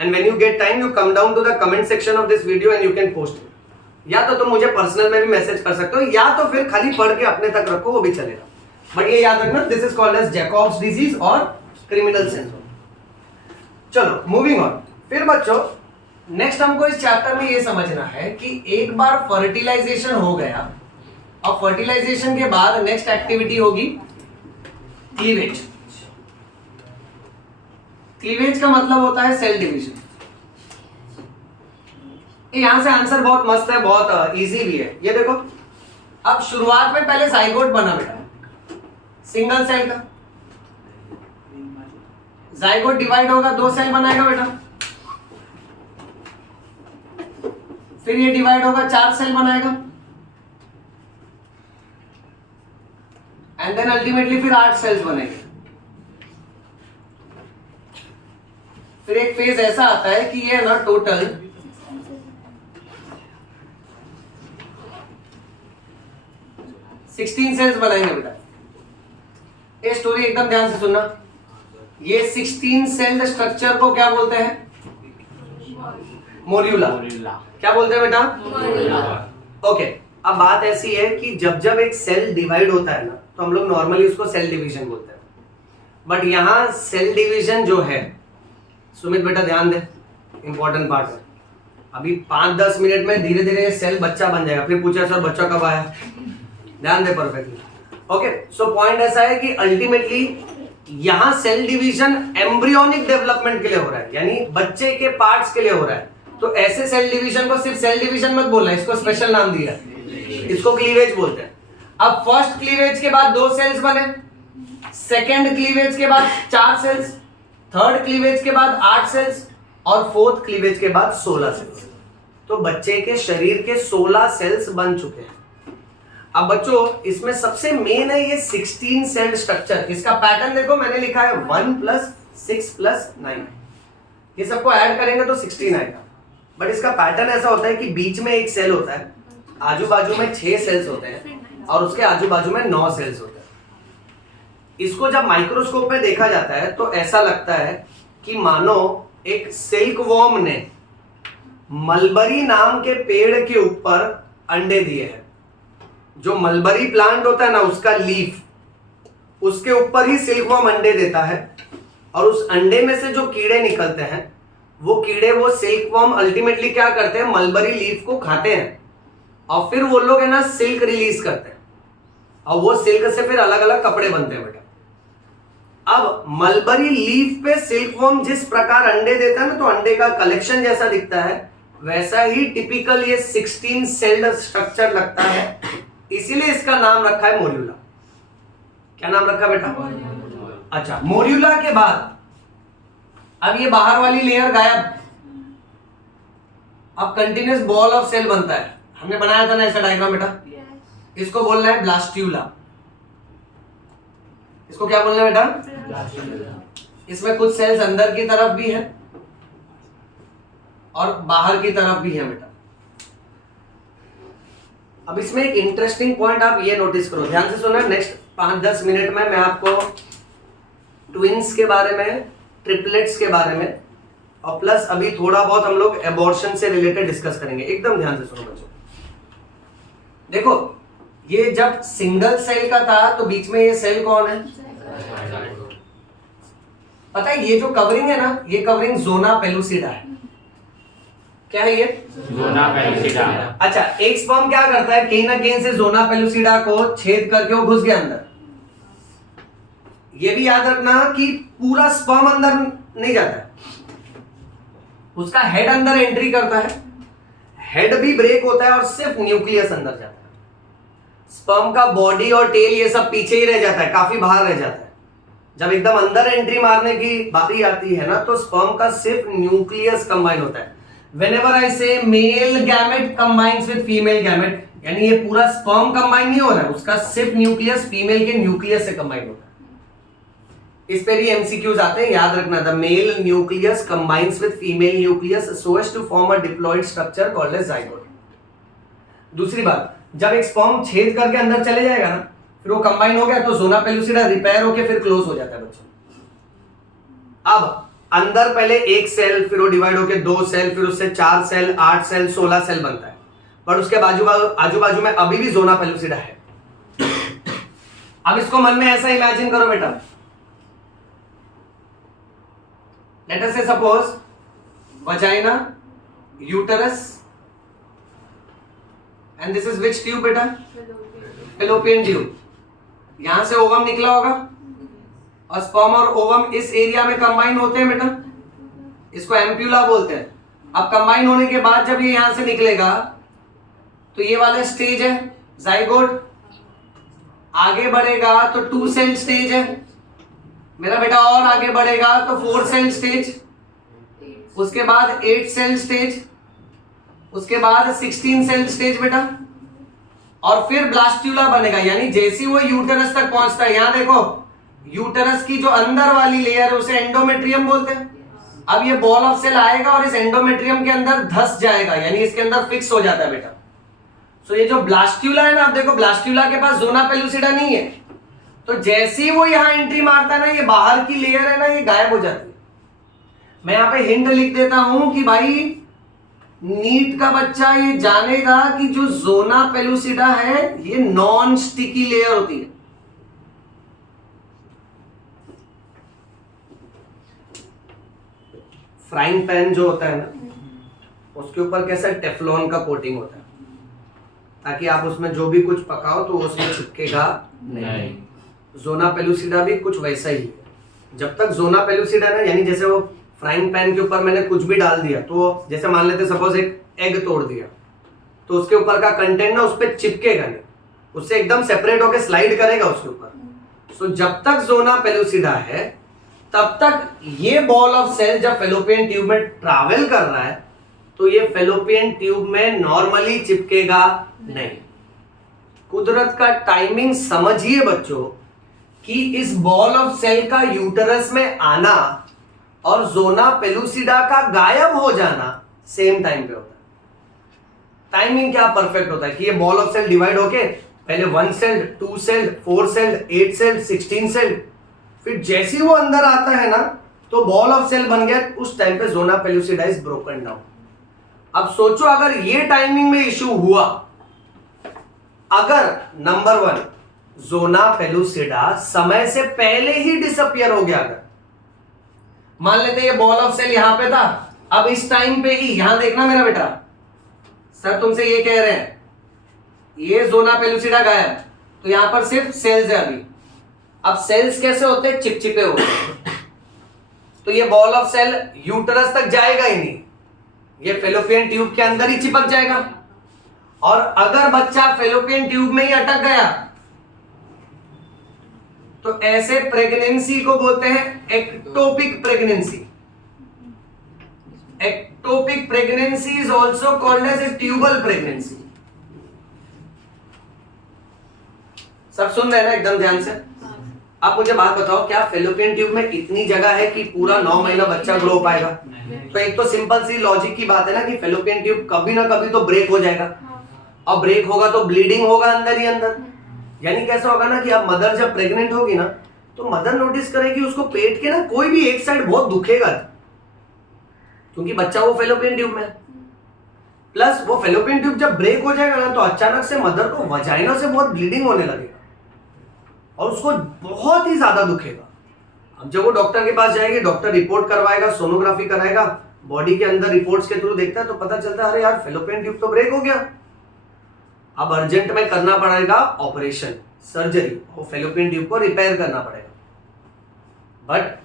And when you get time, you come down to the comment section of this video and you can post it. या तो तुम मुझे पर्सनल में भी मैसेज कर सकते हो, या तो फिर खाली पढ़ के अपने तक रखो, वो भी चलेगा। बट ये याद रखना, this is called as Jacob's disease और क्रिमिनल सिंड्रोम। चलो मूविंग ऑन। फिर बच्चों नेक्स्ट हमको इस चैप्टर में ये समझना है कि एक बार फर्टिलाइजेशन हो गया, और फर्टिलाइजेशन के बाद नेक्स्ट एक्टिविटी होगी क्लीवेज। क्लीवेज का मतलब होता है सेल डिवीजन। यहां से आंसर बहुत मस्त है, बहुत इजी भी है। ये देखो, अब शुरुआत में पहले जाइगोट बना बेटा, सिंगल सेल का। जाइगोट डिवाइड होगा, 2 सेल बनाएगा बेटा, फिर ये डिवाइड होगा, 4 सेल बनाएगा, एंड देन अल्टीमेटली फिर 8 सेल्स बनेंगे। फिर एक फेज ऐसा आता है कि ये ना टोटल 16 सेल्स बनाएंगे बेटा। ये स्टोरी एकदम ध्यान से सुनना। ये 16 सेल स्ट्रक्चर को क्या बोलते हैं? मोड्यूला। क्या बोलते हैं बेटा? ओके, अब बात ऐसी है कि जब जब एक सेल डिवाइड होता है ना, तो हम लोग नॉर्मली उसको सेल डिवीजन बोलते हैं। बट यहां सेल डिवीजन जो है, सुमित बेटा ध्यान दे, इंपॉर्टेंट पार्ट है। अभी 5-10 मिनट में धीरे धीरे सेल बच्चा बन जाएगा, फिर पूछा सर बच्चा कब आया, ध्यान दे परफेक्टली। ओके, सो पॉइंट ऐसा है कि अल्टीमेटली यहां सेल डिवीजन एम्ब्रियोनिक डेवलपमेंट के लिए हो रहा है, यानी बच्चे के पार्ट्स के लिए हो रहा है। तो ऐसे सेल डिवीजन को सिर्फ सेल डिवीजन मत बोलना, इसको स्पेशल नाम दिया, इसको क्लीवेज बोलते हैं। अब फर्स्ट क्लीवेज के बाद 2 सेल्स बने, सेकेंड क्लीवेज के बाद 4 सेल्स, थर्ड क्लीवेज के बाद 8 सेल्स और फोर्थ क्लीवेज के बाद 16 सेल्स। तो बच्चे के शरीर के 16 सेल्स बन चुके हैं। अब बच्चों इसमें सबसे मेन है ये 16 सेल स्ट्रक्चर। इसका पैटर्न देखो, मैंने लिखा है 1 + 6 + 9। ये सबको ऐड करेंगे तो 16 आएगा। बट इसका पैटर्न ऐसा होता है कि बीच में एक सेल होता है, आजू बाजू में 6 सेल्स होते हैं और उसके आजू बाजू में 9 सेल्स होते हैं। इसको जब माइक्रोस्कोप में देखा जाता है तो ऐसा लगता है कि मानो एक सिल्क वॉर्म ने मलबरी नाम के पेड़ के ऊपर अंडे दिए हैं। जो मलबरी प्लांट होता है ना, उसका लीफ, उसके ऊपर ही सिल्कवॉर्म अंडे देता है और उस अंडे में से जो कीड़े निकलते हैं वो कीड़े, वो सिल्कवॉर्म अल्टीमेटली क्या करते हैं, मलबरी लीफ को खाते हैं और फिर वो लोग है ना सिल्क रिलीज करते हैं और वो सिल्क से फिर अलग अलग कपड़े बनते हैं बेटा। अब मलबरी लीफ पे सिल्कवॉर्म जिस प्रकार अंडे देता है ना, तो अंडे का कलेक्शन जैसा दिखता है, वैसा ही टिपिकल ये 16 सेल्ड स्ट्रक्चर लगता है। इसीलिए इसका नाम रखा है मोड्यूला। क्या नाम रखा बेटा? अच्छा, मोड्यूला के बाद अब ये बाहर वाली लेयर गायब, अब कंटिन्यूअस बॉल ऑफ सेल बनता है। हमने बनाया था ना ऐसा डायग्राम बेटा, इसको बोलना है ब्लास्ट्यूला। इसको क्या बोलना है बेटा? इसमें कुछ सेल्स अंदर की तरफ भी है और बाहर की तरफ भी है बेटा। अब इसमें एक इंटरेस्टिंग पॉइंट आप ये नोटिस करो, ध्यान से सुना। नेक्स्ट 5-10 मिनट में मैं आपको ट्विंस के बारे में, ट्रिपलेट्स के बारे में और प्लस अभी थोड़ा बहुत हम लोग एबॉर्शन से रिलेटेड डिस्कस करेंगे। एकदम ध्यान से सुनो बच्चों। देखो, ये जब सिंगल सेल का था तो बीच में ये सेल कौन है? पता है, ये जो कवरिंग है ना, ये कवरिंग जोना पेलुसिडा है। क्या है ये? Zona pellucida. अच्छा, एक स्पर्म क्या करता है, कहीं ना कहीं से जोना पेलुसिडा को छेद करके वो घुस गया अंदर। ये भी याद रखना कि पूरा स्पर्म अंदर नहीं जाता है, उसका हेड अंदर एंट्री करता है, हेड भी ब्रेक होता है और सिर्फ न्यूक्लियस अंदर जाता है। स्पर्म का बॉडी और टेल ये सब पीछे ही रह जाता है, काफी बाहर रह जाता है। जब एकदम अंदर एंट्री मारने की बारी आती है ना, तो स्पर्म का सिर्फ न्यूक्लियस कंबाइन होता है। Whenever I say male gamete combines with female gamete, यानी ये पूरा स्पर्म कंबाइन नहीं हो रहा है, उसका सिर्फ न्यूक्लियस फीमेल के न्यूक्लियस से कंबाइन होता है। इस पे भी एमसीक्यूज आते हैं, याद रखना। The male nucleus combines with female nucleus so as to form a diploid structure called as zygote. दूसरी बात, जब एक स्पर्म छेद करके अंदर चले जाएगा ना, फिर वो कंबाइन हो गया तो जोना पेलुसिडा रिपेयर होके फिर क्लोज हो जाता है बच्चों। अब अंदर पहले एक सेल, फिर वो डिवाइड होके 2 सेल, फिर उससे 4 सेल, 8 सेल, 16 सेल बनता है। पर उसके आजू बाजू में अभी भी जोना पेलुसिडा है। अब इसको मन में ऐसा इमेजिन करो बेटा, let us say suppose vagina, uterus and this is which tube बेटा? Fallopian tube. यहां से ओवम निकला होगा और स्पर्म और ओवम इस एरिया में कंबाइन होते हैं बेटा, इसको एम्प्यूला बोलते हैं। अब कंबाइन होने के बाद जब ये यहां से निकलेगा तो ये वाला स्टेज है जाइगोट आगे बढ़ेगा तो 2 सेल स्टेज है मेरा बेटा, और आगे बढ़ेगा तो 4 सेल स्टेज, उसके बाद 8 सेल स्टेज, उसके बाद 16 सेल स्टेज बेटा, और फिर ब्लास्ट्यूला बनेगा। यानी जैसे वो यूटेरस तक पहुंचता है, यहां देखो यूटेरस की जो अंदर वाली लेयर है उसे एंडोमेट्रियम बोलते हैं। अब ये बॉल ऑफ सेल आएगा और इस एंडोमेट्रियम के अंदर धस जाएगा, यानी इसके अंदर फिक्स हो जाता है बेटा। सो ये जो ब्लास्ट्यूला है ना, आप देखो ब्लास्ट्यूला के पास जोना पेलुसिडा नहीं है, तो जैसे ही वो यहां एंट्री मारता है ना, ये बाहर की लेयर है ना, ये गायब हो जाती है। मैं यहां पे हिंट लिख देता हूं कि भाई नीट का बच्चा ये जानेगा कि जो जोना पेलुसिडा है ये नॉन स्टिकी लेयर होती है। फ्राइंग पैन जो होता है ना, उसके ऊपर कैसा टेफ्लॉन का कोटिंग होता है, ताकि आप उसमें जो भी कुछ पकाओ तो उसमें चिपकेगा नहीं। जोना पेलुसिडा भी कुछ वैसा ही है। जब तक जोना पेलुसिडा ना, यानी जैसे वो फ्राइंग पैन के ऊपर मैंने कुछ भी डाल दिया, तो जैसे मान लेते सपोज एक एग तोड़ दिया, तो उसके ऊपर का कंटेंट ना उस पर चिपकेगा नहीं, उससे एकदम सेपरेट होकर स्लाइड करेगा उसके ऊपर। सो जब तक जोना पेलुसिडा है तब तक ये बॉल ऑफ सेल जब फेलोपियन ट्यूब में ट्रैवल कर रहा है तो ये फेलोपियन ट्यूब में नॉर्मली चिपकेगा नहीं। कुदरत का टाइमिंग समझिए बच्चों कि इस बॉल ऑफ सेल का यूटेरस में आना और जोना पेलुसिडा का गायब हो जाना सेम टाइम पे होता है। टाइमिंग क्या परफेक्ट होता है कि ये बॉल ऑफ सेल डिवाइड होके पहले 1 cell, 2 cell, 4 cell, 8 cell, 16 cell, फिर जैसे ही वो अंदर आता है ना तो बॉल ऑफ सेल बन गया, उस टाइम पे zona pellucida is broken down. अब सोचो अगर ये टाइमिंग में इश्यू हुआ, अगर नंबर 1 जोना पेलुसिडा समय से पहले ही डिसअपियर हो गया, अगर मान लेते ये बॉल ऑफ सेल यहां पे था, अब इस टाइम पे ही यहां देखना मेरा बेटा, सर तुमसे ये कह रहे हैं ये जोना पेलुसिडा गायब, तो यहां पर सिर्फ सेल्स है अभी। अब सेल्स कैसे होते हैं? चिपचिपे होते हैं, तो ये बॉल ऑफ सेल यूटेरस तक जाएगा ही नहीं, ये फेलोपियन ट्यूब के अंदर ही चिपक जाएगा। और अगर बच्चा फेलोपियन ट्यूब में ही अटक गया तो ऐसे प्रेगनेंसी को बोलते हैं ectopic pregnancy. Ectopic pregnancy is also called as a tubal pregnancy. सब सुन रहे हैं ना एकदम ध्यान से? आप मुझे बात बताओ, क्या फेलोपियन ट्यूब में इतनी जगह है कि पूरा 9 महीना बच्चा ग्रो हो पाएगा? तो एक तो सिंपल सी लॉजिक की बात है ना कि फेलोपियन ट्यूब कभी ना कभी तो ब्रेक हो जाएगा, और ब्रेक होगा तो ब्लीडिंग होगा अंदर ही अंदर। यानी कैसा होगा ना कि अब मदर जब प्रेग्नेंट होगी ना तो मदर नोटिस करेगी उसको पेट के ना कोई भी एक साइड बहुत दुखेगा, क्योंकि बच्चा वो फेलोपियन ट्यूब में है। प्लस वो फेलोपियन ट्यूब जब ब्रेक हो जाएगा ना तो अचानक से मदर को वजाइना से बहुत ब्लीडिंग होने लगेगा और उसको बहुत ही ज्यादा दुखेगा। अब जब वो डॉक्टर के पास जाएगी, डॉक्टर रिपोर्ट करवाएगा, सोनोग्राफी कराएगा, बॉडी के अंदर रिपोर्ट्स के थ्रू देखता है तो पता चलता है अरे यार फेलोपियन ट्यूब तो ब्रेक हो गया। अब अर्जेंट में करना पड़ेगा ऑपरेशन, सर्जरी, वो फेलोपियन ट्यूब को रिपेयर करना पड़ेगा। बट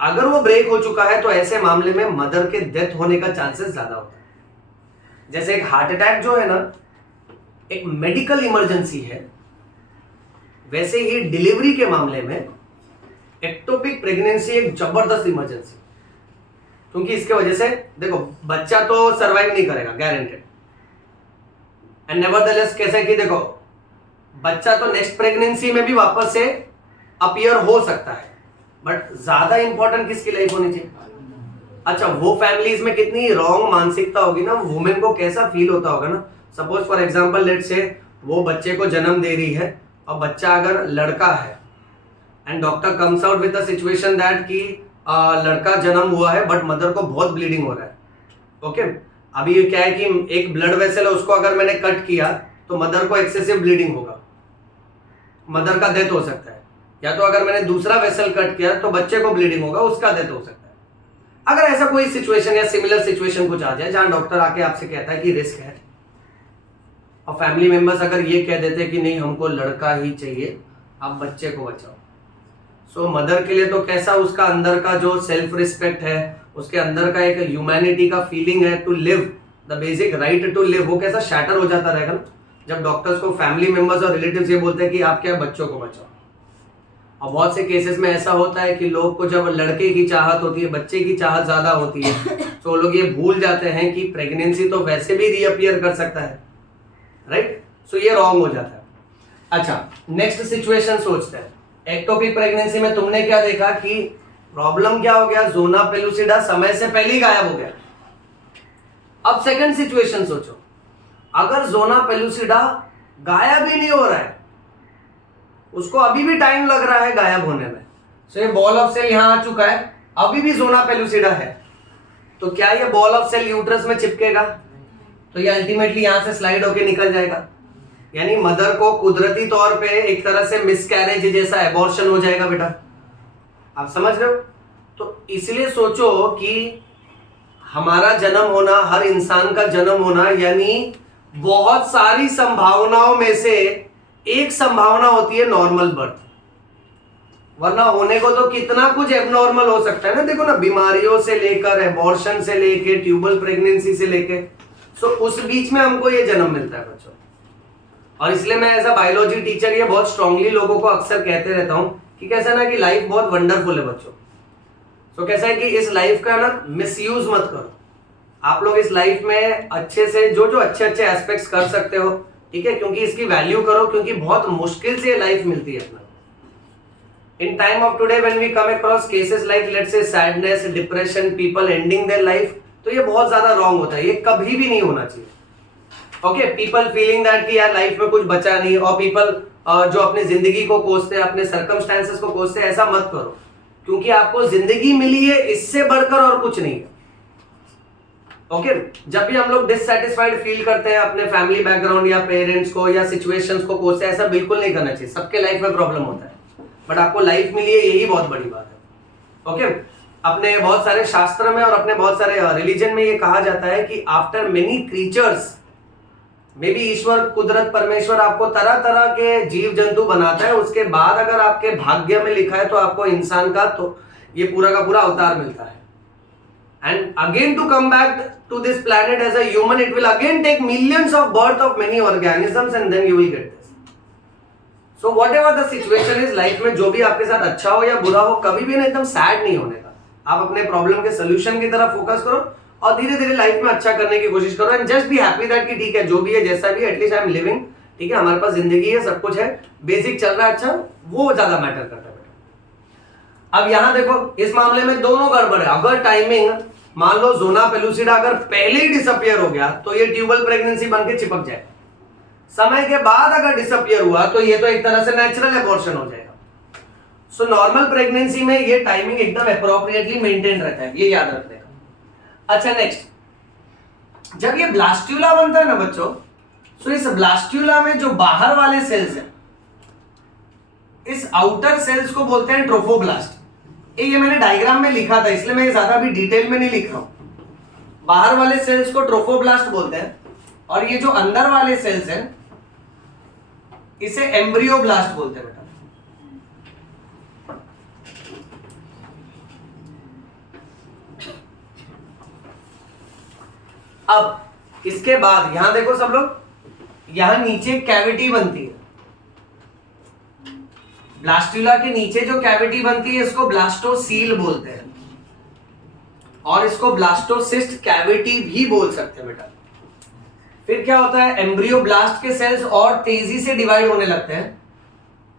अगर वो ब्रेक हो चुका है तो ऐसे मामले में मदर के डेथ होने का चांसेस ज्यादा होता है। जैसे एक हार्ट अटैक जो है ना एक मेडिकल इमरजेंसी है, वैसे ही डिलीवरी के मामले में एक्टोपिक प्रेगनेंसी एक जबरदस्त इमरजेंसी, क्योंकि इसके वजह से देखो बच्चा तो सरवाइव नहीं करेगा गारंटेड, एंड नेवरदलेस कैसे कि देखो बच्चा तो नेक्स्ट प्रेगनेंसी में भी वापस से अपीयर हो सकता है, बट ज्यादा इंपॉर्टेंट किसकी लाइफ होनी चाहिए? अच्छा, वो फैमिलीज में कितनी रॉन्ग मानसिकता होगी ना, वुमेन को कैसा फील होता होगा ना। सपोज फॉर एग्जांपल लेट से वो बच्चे को जन्म दे रही है और बच्चा अगर लड़का है and doctor comes out with the situation that कि लड़का जन्म हुआ है बट मदर को बहुत ब्लीडिंग हो रहा है। ओके, अभी ये क्या है कि एक ब्लड वेसल है, उसको अगर मैंने कट किया तो मदर को एक्सेसिव ब्लीडिंग होगा, मदर का डेथ हो सकता है। या तो अगर मैंने दूसरा वेसल कट किया तो बच्चे को ब्लीडिंग होगा, उसका डेथ हो सकता है। अगर ऐसा कोई सिचुएशन या सिमिलर सिचुएशन कुछ आ जाए जहां डॉक्टर आके आपसे कहता है कि रिस्क है, और फैमिली मेंबर्स अगर ये कह देते हैं कि नहीं हमको लड़का ही चाहिए, आप बच्चे को बचाओ, सो मदर के लिए तो कैसा उसका अंदर का जो सेल्फ रिस्पेक्ट है, उसके अंदर का एक ह्यूमैनिटी का फीलिंग है to live, the basic right to live, वो कैसा शैटर हो जाता रहेगा ना। जब डॉक्टर्स को फैमिली मेंबर्स और रिलेटिव्स ये बोलते हैं कि आप क्या बच्चों को बचाओ। और बहुत से केसेस में ऐसा होता है कि लोग को जब लड़के की चाहत होती है, बच्चे की चाहत ज्यादा होती है, तो लोग ये भूल जाते हैं कि प्रेगनेंसी तो वैसे भी रीअपियर कर सकता है, राइट। सो ये रॉन्ग हो जाता है। अच्छा, नेक्स्ट सिचुएशन सोचते हैं। एक्टोपिक प्रेगनेंसी में तुमने क्या देखा कि प्रॉब्लम क्या हो गया, ज़ोना पेलुसिडा समय से पहले ही गायब हो गया। अब सेकंड सिचुएशन सोचो, अगर ज़ोना पेलुसिडा गायब ही नहीं हो रहा है, उसको अभी भी टाइम लग रहा है गायब होने में, सो ये बॉल ऑफ सेल यहां आ चुका है, अभी भी ज़ोना पेलुसिडा है, तो क्या ये बॉल ऑफ सेल यूट्रस में चिपकेगा? तो ये अल्टीमेटली यहां से स्लाइड होके निकल जाएगा, यानी मदर को कुदरती तौर पे एक तरह से मिसकैरेज जैसा एबॉर्शन हो जाएगा। बेटा आप समझ रहे हो? तो इसलिए सोचो कि हमारा जन्म होना, हर इंसान का जन्म होना, यानी बहुत सारी संभावनाओं में से एक संभावना होती है नॉर्मल बर्थ, वरना होने को तो कितना कुछ एबनॉर्मल हो सकता है ना। देखो ना, बीमारियों से लेकर एबॉर्शन से लेके ट्यूबल प्रेगनेंसी से लेके, सो उस बीच में हमको ये जन्म मिलता है बच्चों। और इसलिए मैं एज अ बायोलॉजी टीचर ये बहुत स्ट्रांगली लोगों को अक्सर कहते रहता हूं कि कैसा ना कि लाइफ बहुत वंडरफुल है बच्चों। सो कैसा है कि इस लाइफ का ना मिसयूज मत करो। आप लोग इस लाइफ में अच्छे से जो जो अच्छे अच्छे एस्पेक्ट्स कर सकते हो, ठीक है, क्योंकि इसकी वैल्यू करो, क्योंकि बहुत मुश्किल से लाइफ मिलती है अपना। In time of today when we come across cases like let's say sadness, depression, people ending their life, तो ये बहुत ज्यादा रॉन्ग होता है, ये कभी भी नहीं होना चाहिए। ओके, पीपल फीलिंग दैट कि यार लाइफ में कुछ बचा नहीं, और पीपल जो अपनी जिंदगी को कोसते हैं, अपने सर्कमस्टेंसेस को कोसते हैं, ऐसा मत करो, क्योंकि आपको जिंदगी मिली है, इससे बढ़कर और कुछ नहीं है। ओके, जब भी हम लोग डिससैटिस्फाइड फील करते हैं अपने फैमिली बैकग्राउंड या पेरेंट्स को या सिचुएशंस को कोसते हैं, ऐसा बिल्कुल नहीं करना चाहिए। सबके लाइफ में प्रॉब्लम होता है, बट आपको लाइफ मिली है, यही बहुत बड़ी बात है। ओके, अपने बहुत सारे शास्त्र में और अपने बहुत सारे रिलीजन में ये कहा जाता है कि after many creatures, maybe ईश्वर, कुदरत, परमेश्वर आपको तरह तरह के जीव जंतु बनाता है, उसके बाद अगर आपके भाग्य में लिखा है तो आपको इंसान का तो ये पूरा का पूरा अवतार मिलता है। And again to come back to this planet as a human, it will again take millions of birth of many organisms and then you will get this. So whatever the situation is, life में जो भी आपके साथ अच्छा हो या बुरा हो, कभी भी ना एकदम सैड नहीं होने का। आप अपने प्रॉब्लम के सोल्यूशन की तरफ फोकस करो और धीरे धीरे लाइफ में अच्छा करने की कोशिश करो, and just be happy that कि ठीक है, जो भी है, जैसा भी है, एटलीस्ट आई एम लिविंग, ठीक है, हमारे पास जिंदगी है, सब कुछ है, बेसिक चल रहा है, अच्छा, वो ज्यादा मैटर करता है बेटा। अब यहां देखो, इस मामले में दोनों गड़बड़ है। अगर टाइमिंग, मान लो ज़ोना पेलुसिडा अगर पहले ही डिसअपियर हो गया तो ये ट्यूबल प्रेगनेंसी बन के चिपक जाए, समय के बाद अगर डिसअपियर हुआ तो ये तो एक तरह से नेचुरल एबॉर्शन हो जाएगा। सो नॉर्मल प्रेगनेंसी में ये टाइमिंग एकदम अप्रोप्रिएटली मेंटेन रहता है, ये याद रखने का। अच्छा, नेक्स्ट, जब ये ब्लास्ट्यूला बनता है ना बच्चों, सो इस ब्लास्ट्यूला में जो बाहर वाले सेल्स हैं, इस आउटर सेल्स को बोलते हैं ट्रोफोब्लास्ट। ये मैंने डायग्राम में लिखा था, इसलिए मैं ज्यादा भी डिटेल में नहीं लिख रहा हूं। बाहर वाले सेल्स को ट्रोफोब्लास्ट बोलते हैं, और ये जो अंदर वाले सेल्स हैं इसे एम्ब्रियोब्लास्ट बोलते हैं बेटा। अब इसके बाद यहां देखो सब लोग, यहां नीचे कैविटी बनती है, ब्लास्टुला के नीचे जो कैविटी बनती है इसको ब्लास्टोसील बोलते हैं, और इसको ब्लास्टोसिस्ट कैविटी भी बोल सकते हैं बेटा। फिर क्या होता है, एम्ब्रियोब्लास्ट के सेल्स और तेजी से डिवाइड होने लगते हैं,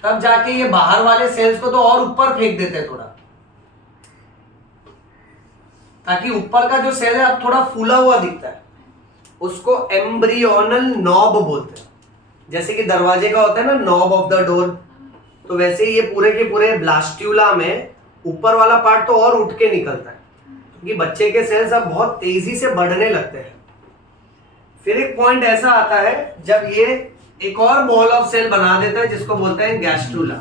तब जाके ये बाहर वाले सेल्स को तो और ऊपर फेंक देते हैं थोड़ा, ताकि ऊपर का जो सेल है अब थोड़ा फूला हुआ दिखता है, उसको एम्ब्रियोनल नॉब बोलते हैं। जैसे कि दरवाजे का होता है ना नॉब ऑफ द डोर, तो वैसे ही ये पूरे के पूरे ब्लास्ट्यूला में ऊपर वाला पार्ट तो और उठ के निकलता है, क्योंकि बच्चे के सेल्स अब बहुत तेजी से बढ़ने लगते हैं। फिर एक पॉइंट ऐसा आता है जब ये एक और बॉल ऑफ सेल बना देता है, जिसको बोलते हैं गैस्ट्रुला।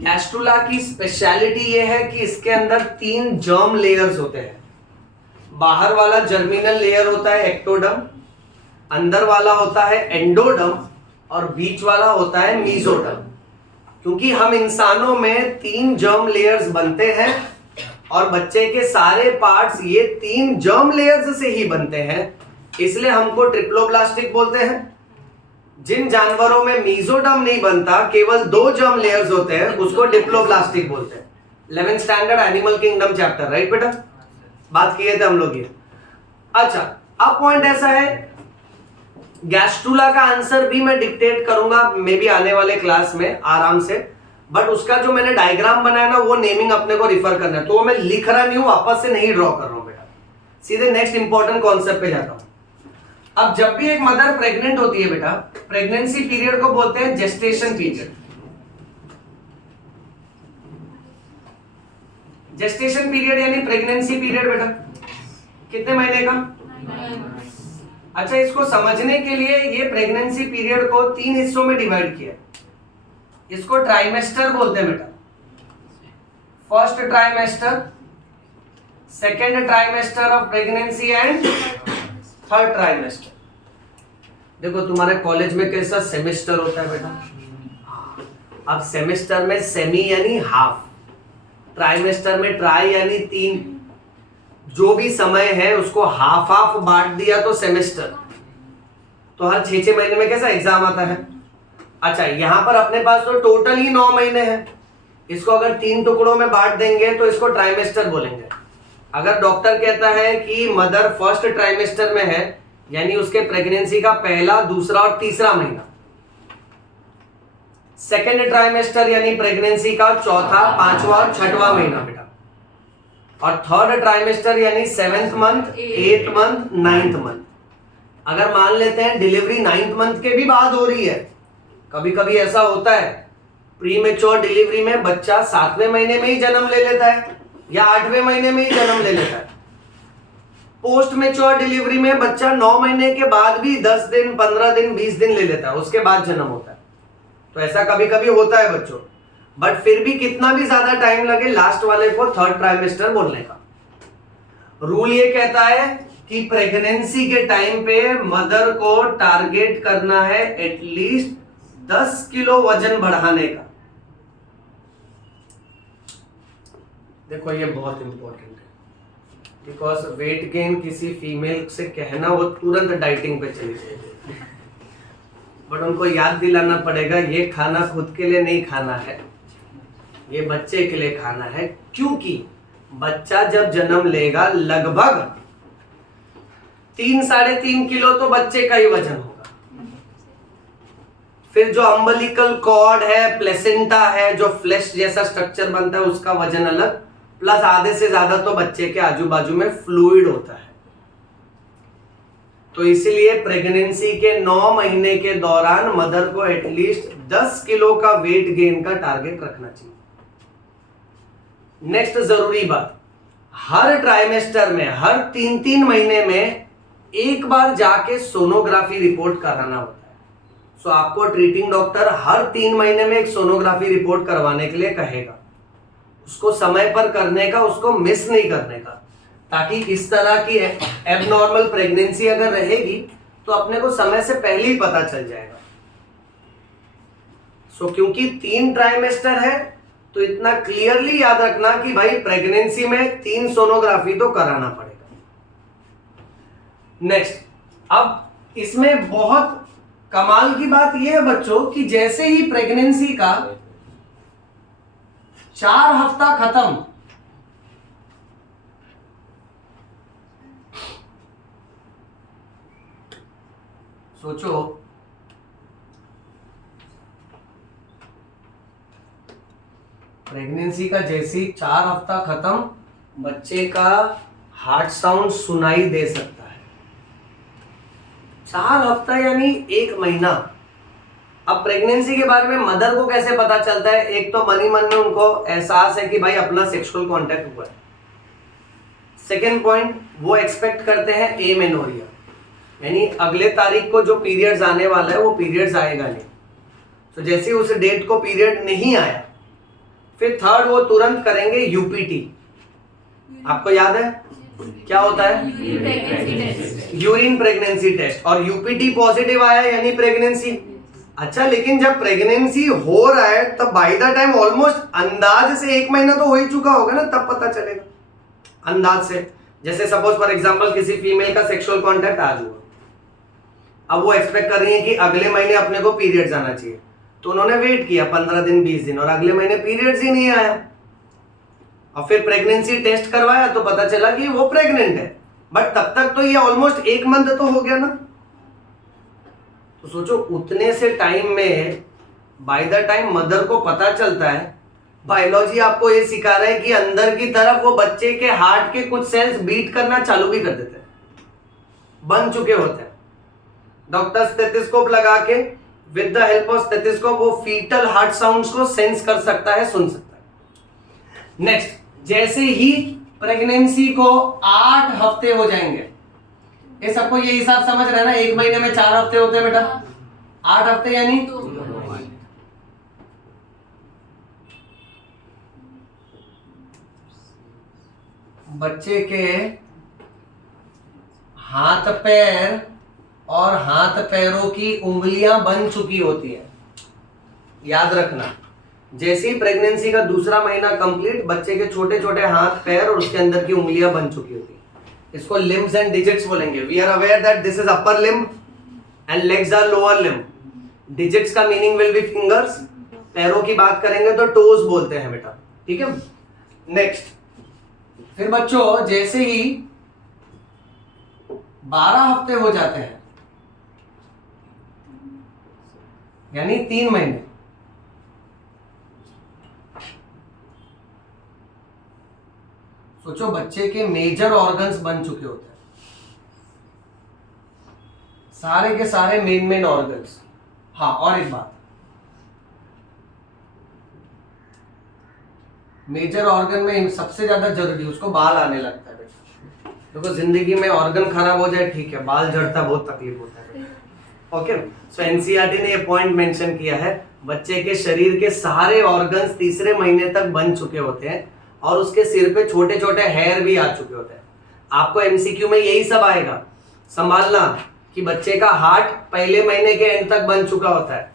गैस्ट्रुला की स्पेशलिटी ये है कि इसके अंदर 3 जर्म लेयर्स होते हैं। बाहर वाला जर्मिनल लेयर होता है एक्टोडर्म, अंदर वाला होता है एंडोडर्म, और बीच वाला होता है मीजोडर्म। क्योंकि हम इंसानों में 3 जर्म लेयर्स बनते हैं, और बच्चे के सारे पार्ट्स ये 3 जर्म लेयर्स से ही बनते हैं, इसलिए हमको ट्रिप्लोब्लास्टिक बोलते हैं। जिन जानवरों में मीजोडर्म नहीं बनता, केवल 2 जर्म लेयर्स होते हैं, उसको डिप्लोब्लास्टिक बोलते हैं। 11th standard animal kingdom chapter, right बेटा, बात किए थे हम लोग ये। अच्छा, अब पॉइंट ऐसा है, गैस्ट्रुला का आंसर भी मैं डिक्टेट करूंगा मे बी आने वाले क्लास में आराम से, बट उसका जो मैंने डायग्राम बनाया ना, वो नेमिंग अपने को रिफर करना है, तो मैं लिख रहा नहीं हूं, वापस से नहीं ड्रॉ कर रहा हूं बेटा, सीधे नेक्स्ट इंपॉर्टेंट कॉन्सेप्ट पे जाता हूं। अब जब भी एक मदर प्रेग्नेंट होती है बेटा, प्रेगनेंसी पीरियड को बोलते हैं जेस्टेशन पीरियड। जेस्टेशन पीरियड यानी प्रेगनेंसी पीरियड बेटा कितने महीने का? अच्छा, इसको समझने के लिए ये प्रेगनेंसी पीरियड को 3 हिस्सों में डिवाइड किया। इसको ट्राइमेस्टर बोलते हैं बेटा। First trimester, second trimester of pregnancy and third trimester. देखो तुम्हारे कॉलेज में कैसा सेमेस्टर होता है बेटा, अब सेमेस्टर में सेमी यानी हाफ, ट्राइमेस्टर में ट्राई यानी 3, जो भी समय है उसको हाफ हाफ बांट दिया तो सेमेस्टर। तो हर 6-6 महीने में कैसा एग्जाम आता है। अच्छा, यहां पर अपने पास तो टोटल ही 9 महीने हैं, इसको अगर 3 टुकड़ों में बांट देंगे तो इसको ट्राइमेस्टर बोलेंगे। अगर डॉक्टर कहता है कि मदर फर्स्ट ट्राइमेस्टर में है, यानी उसके प्रेगनेंसी का पहला, दूसरा और तीसरा महीना, सेकेंड ट्राइमेस्टर यानी प्रेगनेंसी का चौथा, पांचवा और छठवां महीना बेटा, और थर्ड ट्राइमेस्टर यानी 7th month, 8th month, 9th month. अगर मान लेते हैं डिलीवरी 9th मंथ के भी बाद हो रही है, कभी कभी ऐसा होता है प्री मेच्योर डिलीवरी में बच्चा 7वें महीने में ही जन्म ले लेता है या 8वें महीने में ही जन्म ले लेता है। पोस्ट मेच्योर डिलीवरी में बच्चा 9 महीने के बाद भी 10 दिन, 15 दिन, 20 दिन ले लेता है, उसके बाद जन्म होता है। तो ऐसा कभी कभी होता है बच्चों, बट फिर भी कितना भी ज्यादा टाइम लगे, लास्ट वाले को थर्ड ट्राइमेस्टर बोलने का। रूल ये कहता है कि प्रेगनेंसी के टाइम पे मदर को टारगेट करना है एटलीस्ट 10 किलो वजन बढ़ाने का। देखो ये बहुत इंपॉर्टेंट है, बिकॉज वेट गेन किसी फीमेल से कहना, वो तुरंत डाइटिंग पे चली जाएगी, बट उनको याद दिलाना पड़ेगा ये खाना खुद के लिए नहीं खाना है, ये बच्चे के लिए खाना है। क्योंकि बच्चा जब जन्म लेगा लगभग 3-3.5 किलो तो बच्चे का ही वजन होगा। फिर जो अम्बिलिकल कॉर्ड है, प्लेसेंटा है, जो फ्लैश जैसा स्ट्रक्चर बनता है, उसका वजन अलग, प्लस आधे से ज्यादा तो बच्चे के आजू बाजू में फ्लूइड होता है। तो इसीलिए प्रेगनेंसी के 9 महीने के दौरान मदर को एटलीस्ट 10 किलो का वेट गेन का टारगेट रखना चाहिए। नेक्स्ट जरूरी बात, हर ट्राइमेस्टर में, हर 3-3 महीने में एक बार जाके सोनोग्राफी रिपोर्ट कराना होता है। सो आपको ट्रीटिंग डॉक्टर हर 3 महीने में एक सोनोग्राफी रिपोर्ट करवाने के लिए कहेगा, उसको समय पर करने का, उसको मिस नहीं करने का, ताकि इस तरह की एबनॉर्मल प्रेगनेंसी अगर रहेगी तो अपने को समय से पहले ही पता चल जाएगा। सो क्योंकि 3 ट्राइमेस्टर है तो इतना क्लियरली याद रखना कि भाई प्रेगनेंसी में 3 सोनोग्राफी तो कराना पड़ेगा। नेक्स्ट, अब इसमें बहुत कमाल की बात यह है बच्चों कि जैसे ही प्रेगनेंसी का 4 हफ्ता खत्म, सोचो प्रेगनेंसी का जैसे ही 4 हफ्ता खत्म, बच्चे का हार्ट साउंड सुनाई दे सकता है। 4 हफ्ता यानी 1 महीना। अब प्रेगनेंसी के बारे में मदर को कैसे पता चलता है? एक तो मन ही मन में उनको एहसास है कि भाई अपना सेक्सुअल कांटेक्ट हुआ है। सेकेंड पॉइंट, वो एक्सपेक्ट करते हैं एमेनोरिया, यानी अगले तारीख को जो पीरियड्स आने वाला है वो पीरियड्स आएगा नहीं। तो जैसे उस डेट को पीरियड नहीं आया, फिर थर्ड वो तुरंत करेंगे यूपीटी। आपको याद है क्या होता है? Urine pregnancy test. और यूपीटी पॉजिटिव आया यानी प्रेगनेंसी। अच्छा, लेकिन जब प्रेगनेंसी हो रहा है तब बाय द टाइम ऑलमोस्ट अंदाज से 1 महीना तो हो ही चुका होगा ना, तब पता चलेगा अंदाज से। जैसे सपोज फॉर एग्जांपल किसी फीमेल का सेक्सुअल कांटेक्ट आज हुआ, अब वो एक्सपेक्ट कर रही है कि अगले महीने अपने को पीरियड्स आना चाहिए, तो उन्होंने वेट किया 15 दिन 20 दिन और अगले महीने पीरियड्स ही नहीं आया। और फिर प्रेगनेंसी टेस्ट करवाया तो पता चला कि वो प्रेग्नेंट है, बट तब तक तो ये ऑलमोस्ट 1 मंथ तो हो गया ना। तो सोचो उतने से टाइम में बाय द टाइम मदर को पता चलता है, बायोलॉजी आपको ये सिखा रहा है कि अंदर की तरफ वो बच्चे के हार्ट के कुछ सेल्स बीट करना चालू भी कर देते हैं, बन चुके होते हैं। डॉक्टर स्टेथोस्कोप लगा के with the help of stethoscope वो फीटल हार्ट साउंड्स को सेंस कर सकता है, सुन सकता है। नेक्स्ट, जैसे ही प्रेगनेंसी को 8 हफ्ते हो जाएंगे, ये सबको ये हिसाब समझ रहे हैं ना, 1 महीने में 4 हफ्ते होते हैं बेटा, 8 हफ्ते यानी 2 महीने। बच्चे के हाथ पैर और हाथ पैरों की उंगलियां बन चुकी होती है। याद रखना, जैसे ही प्रेगनेंसी का दूसरा महीना कंप्लीट, बच्चे के छोटे छोटे हाथ पैर और उसके अंदर की उंगलियां बन चुकी होती है। इसको लिम्स एंड डिजिट्स बोलेंगे। We are aware that this is upper limb and legs are lower limb. Digits का मीनिंग विल बी फिंगर्स, पैरों की बात करेंगे तो टोज बोलते हैं बेटा, ठीक है। नेक्स्ट, फिर बच्चों जैसे ही 12 हफ्ते हो जाते हैं यानी 3 महीने, सोचो बच्चे के मेजर ऑर्गन्स बन चुके होते हैं, सारे के सारे मेन ऑर्गन्स। हाँ, और एक बात, मेजर ऑर्गन में सबसे ज्यादा जरूरी उसको बाल आने लगता है बेटा। देखो जिंदगी में ऑर्गन खराब हो जाए ठीक है, बाल झड़ता बहुत तकलीफ होता है। ओके, सो एनसीईआरटी ने ये पॉइंट मेंशन किया है, बच्चे के शरीर के सारे ऑर्गन्स तीसरे महीने तक बन चुके होते हैं और उसके सिर पे छोटे छोटे हेयर भी आ चुके होते हैं। आपको एमसीक्यू में यही सब आएगा, संभालना कि बच्चे का हार्ट पहले महीने के एंड तक बन चुका होता है,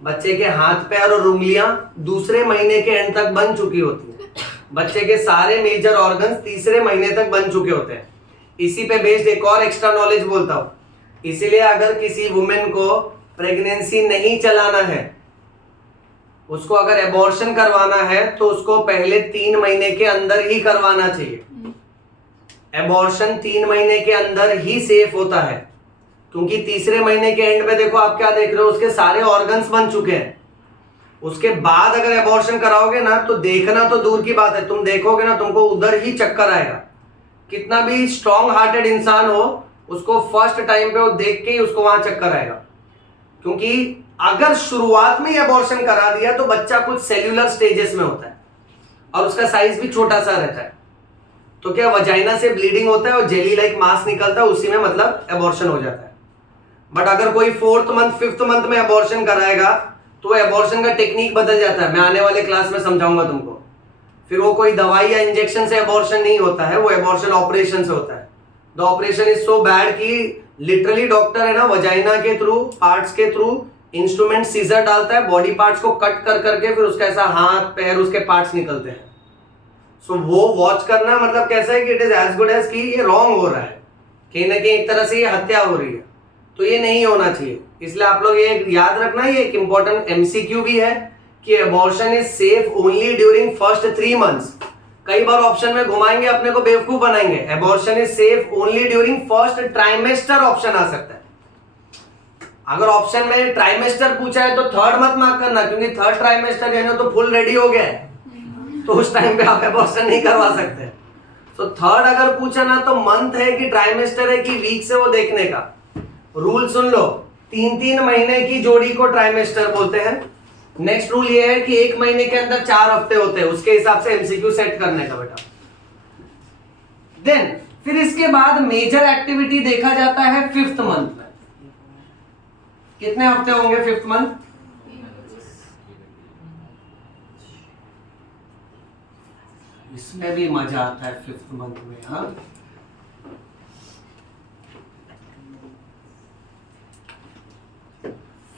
बच्चे के हाथ पैर और उंगलियां दूसरे महीने के एंड तक बन चुकी होती है, बच्चे के सारे मेजर ऑर्गन्स तीसरे महीने तक बन चुके होते हैं। इसी पे बेस्ड एक और एक्स्ट्रा नॉलेज बोलता हूं, इसीलिए अगर किसी वुमेन को प्रेगनेंसी नहीं चलाना है, उसको अगर एबॉर्शन करवाना है तो उसको पहले 3 महीने के अंदर ही करवाना चाहिए। एबॉर्शन 3 महीने के अंदर ही सेफ होता है, क्योंकि तीसरे महीने के एंड में देखो आप क्या देख रहे हो, उसके सारे ऑर्गन्स बन चुके हैं। उसके बाद अगर एबॉर्शन कराओगे ना तो देखना तो दूर की बात है, तुम देखोगे ना तुमको उधर ही चक्कर आएगा। कितना भी स्ट्रॉन्ग हार्टेड इंसान हो, उसको फर्स्ट टाइम पे वो देख के ही उसको वहां चक्कर आएगा, क्योंकि अगर शुरुआत में ही एबॉर्शन करा दिया तो बच्चा कुछ सेल्यूलर स्टेजेस में होता है और उसका साइज भी छोटा सा रहता है, तो क्या वजाइना से ब्लीडिंग होता है और जेली लाइक मास निकलता है, उसी में मतलब एबॉर्शन हो जाता है। बट अगर कोई 4th मंथ 5th मंथ में एबॉर्शन कराएगा तो एबॉर्शन का टेक्निक बदल जाता है, मैं आने वाले क्लास में समझाऊंगा तुमको। फिर वो कोई दवाई या इंजेक्शन से एबॉर्शन नहीं होता है, वो एबॉर्शन ऑपरेशन से होता है। The operation is so bad कि लिटरली डॉक्टर है ना वजाइना के थ्रू, पार्ट्स के थ्रू इंस्ट्रूमेंट सीजर डालता है, बॉडी पार्ट्स को कट कर करके फिर उसका ऐसा हाथ पैर उसके पार्ट्स निकलते हैं। सो वो वॉच करना मतलब कैसा है कि it is as good as कि ये रॉन्ग हो रहा है, कहीं ना कहीं एक तरह से ये हत्या हो रही है, तो ये नहीं होना चाहिए। इसलिए आप लोग ये याद रखना, ये एक इंपॉर्टेंट एमसीक्यू भी है कि abortion is safe only during first 3 months. कई बार ऑप्शन में घुमाएंगे, अपने को बेवकूफ बनाएंगे। Abortion is safe only during first trimester option आ सकता है। अगर ऑप्शन में ट्राइमेस्टर पूछा है तो 3rd मत मार्क करना, क्योंकि 3rd ट्राइमेस्टर यानी तो फुल रेडी हो गया है, तो उस टाइम पे आप एबॉर्शन नहीं करवा सकते। तो 3rd अगर पूछा ना तो मंथ है कि ट्राइमेस्टर है कि वीक से वो देखने का। रूल सुन लो, 3-3 महीने की जोड़ी को ट्राइमेस्टर बोलते हैं। नेक्स्ट रूल ये है कि 1 महीने के अंदर 4 हफ्ते होते हैं, उसके हिसाब से एमसीक्यू सेट करने का बेटा। देन फिर इसके बाद मेजर एक्टिविटी देखा जाता है 5th मंथ में। कितने हफ्ते होंगे 5th मंथ? इसमें भी मजा आता है 5th मंथ में। हाँ,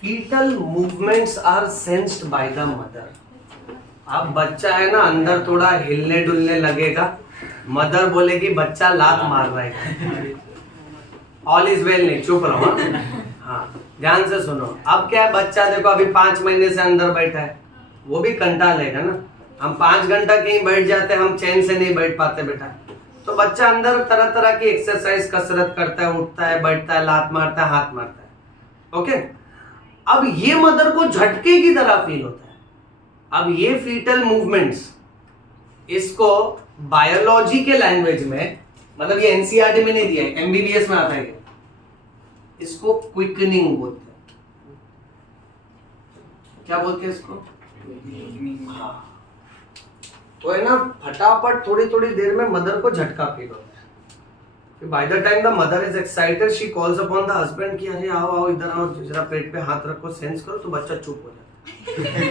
foetal movements are sensed by the mother. अब बच्चा है ना अंदर थोड़ा हिलने डुलने लगेगा, मदर बोलेगी बच्चा लात मार रहा है, ऑल इज वेल, नहीं चुप रहो। हाँ ध्यान से सुनो। अब क्या है, बच्चा देखो अभी 5 महीने से अंदर बैठा है, वो भी कंटाल लेगा ना। हम 5 घंटा कहीं बैठ जाते हैं, हम चैन से नहीं बैठ पाते बेटा। तो बच्चा अंदर तरह तरह की एक्सरसाइज कसरत करता है, उठता है, बैठता है, लात मारता है, हाथ मारता है। ओके, अब ये मदर को झटके की तरह फील होता है। अब ये फीटल मूवमेंट्स, इसको बायोलॉजी के लैंग्वेज में, मतलब ये एनसीईआरटी में नहीं दिया है, एमबीबीएस में आता है, इसको क्विकनिंग बोलते हैं। क्या बोलते हैं इसको? हाँ। तो है ना, फटाफट थोड़ी थोड़ी देर में मदर को झटका फील होता है। By the time the mother is excited, she calls upon the husband कि अरे आओ आओ इधर आओ, जरा पेट पे हाथ रखो, सेंस करो, तो बच्चा चुप हो जाता है।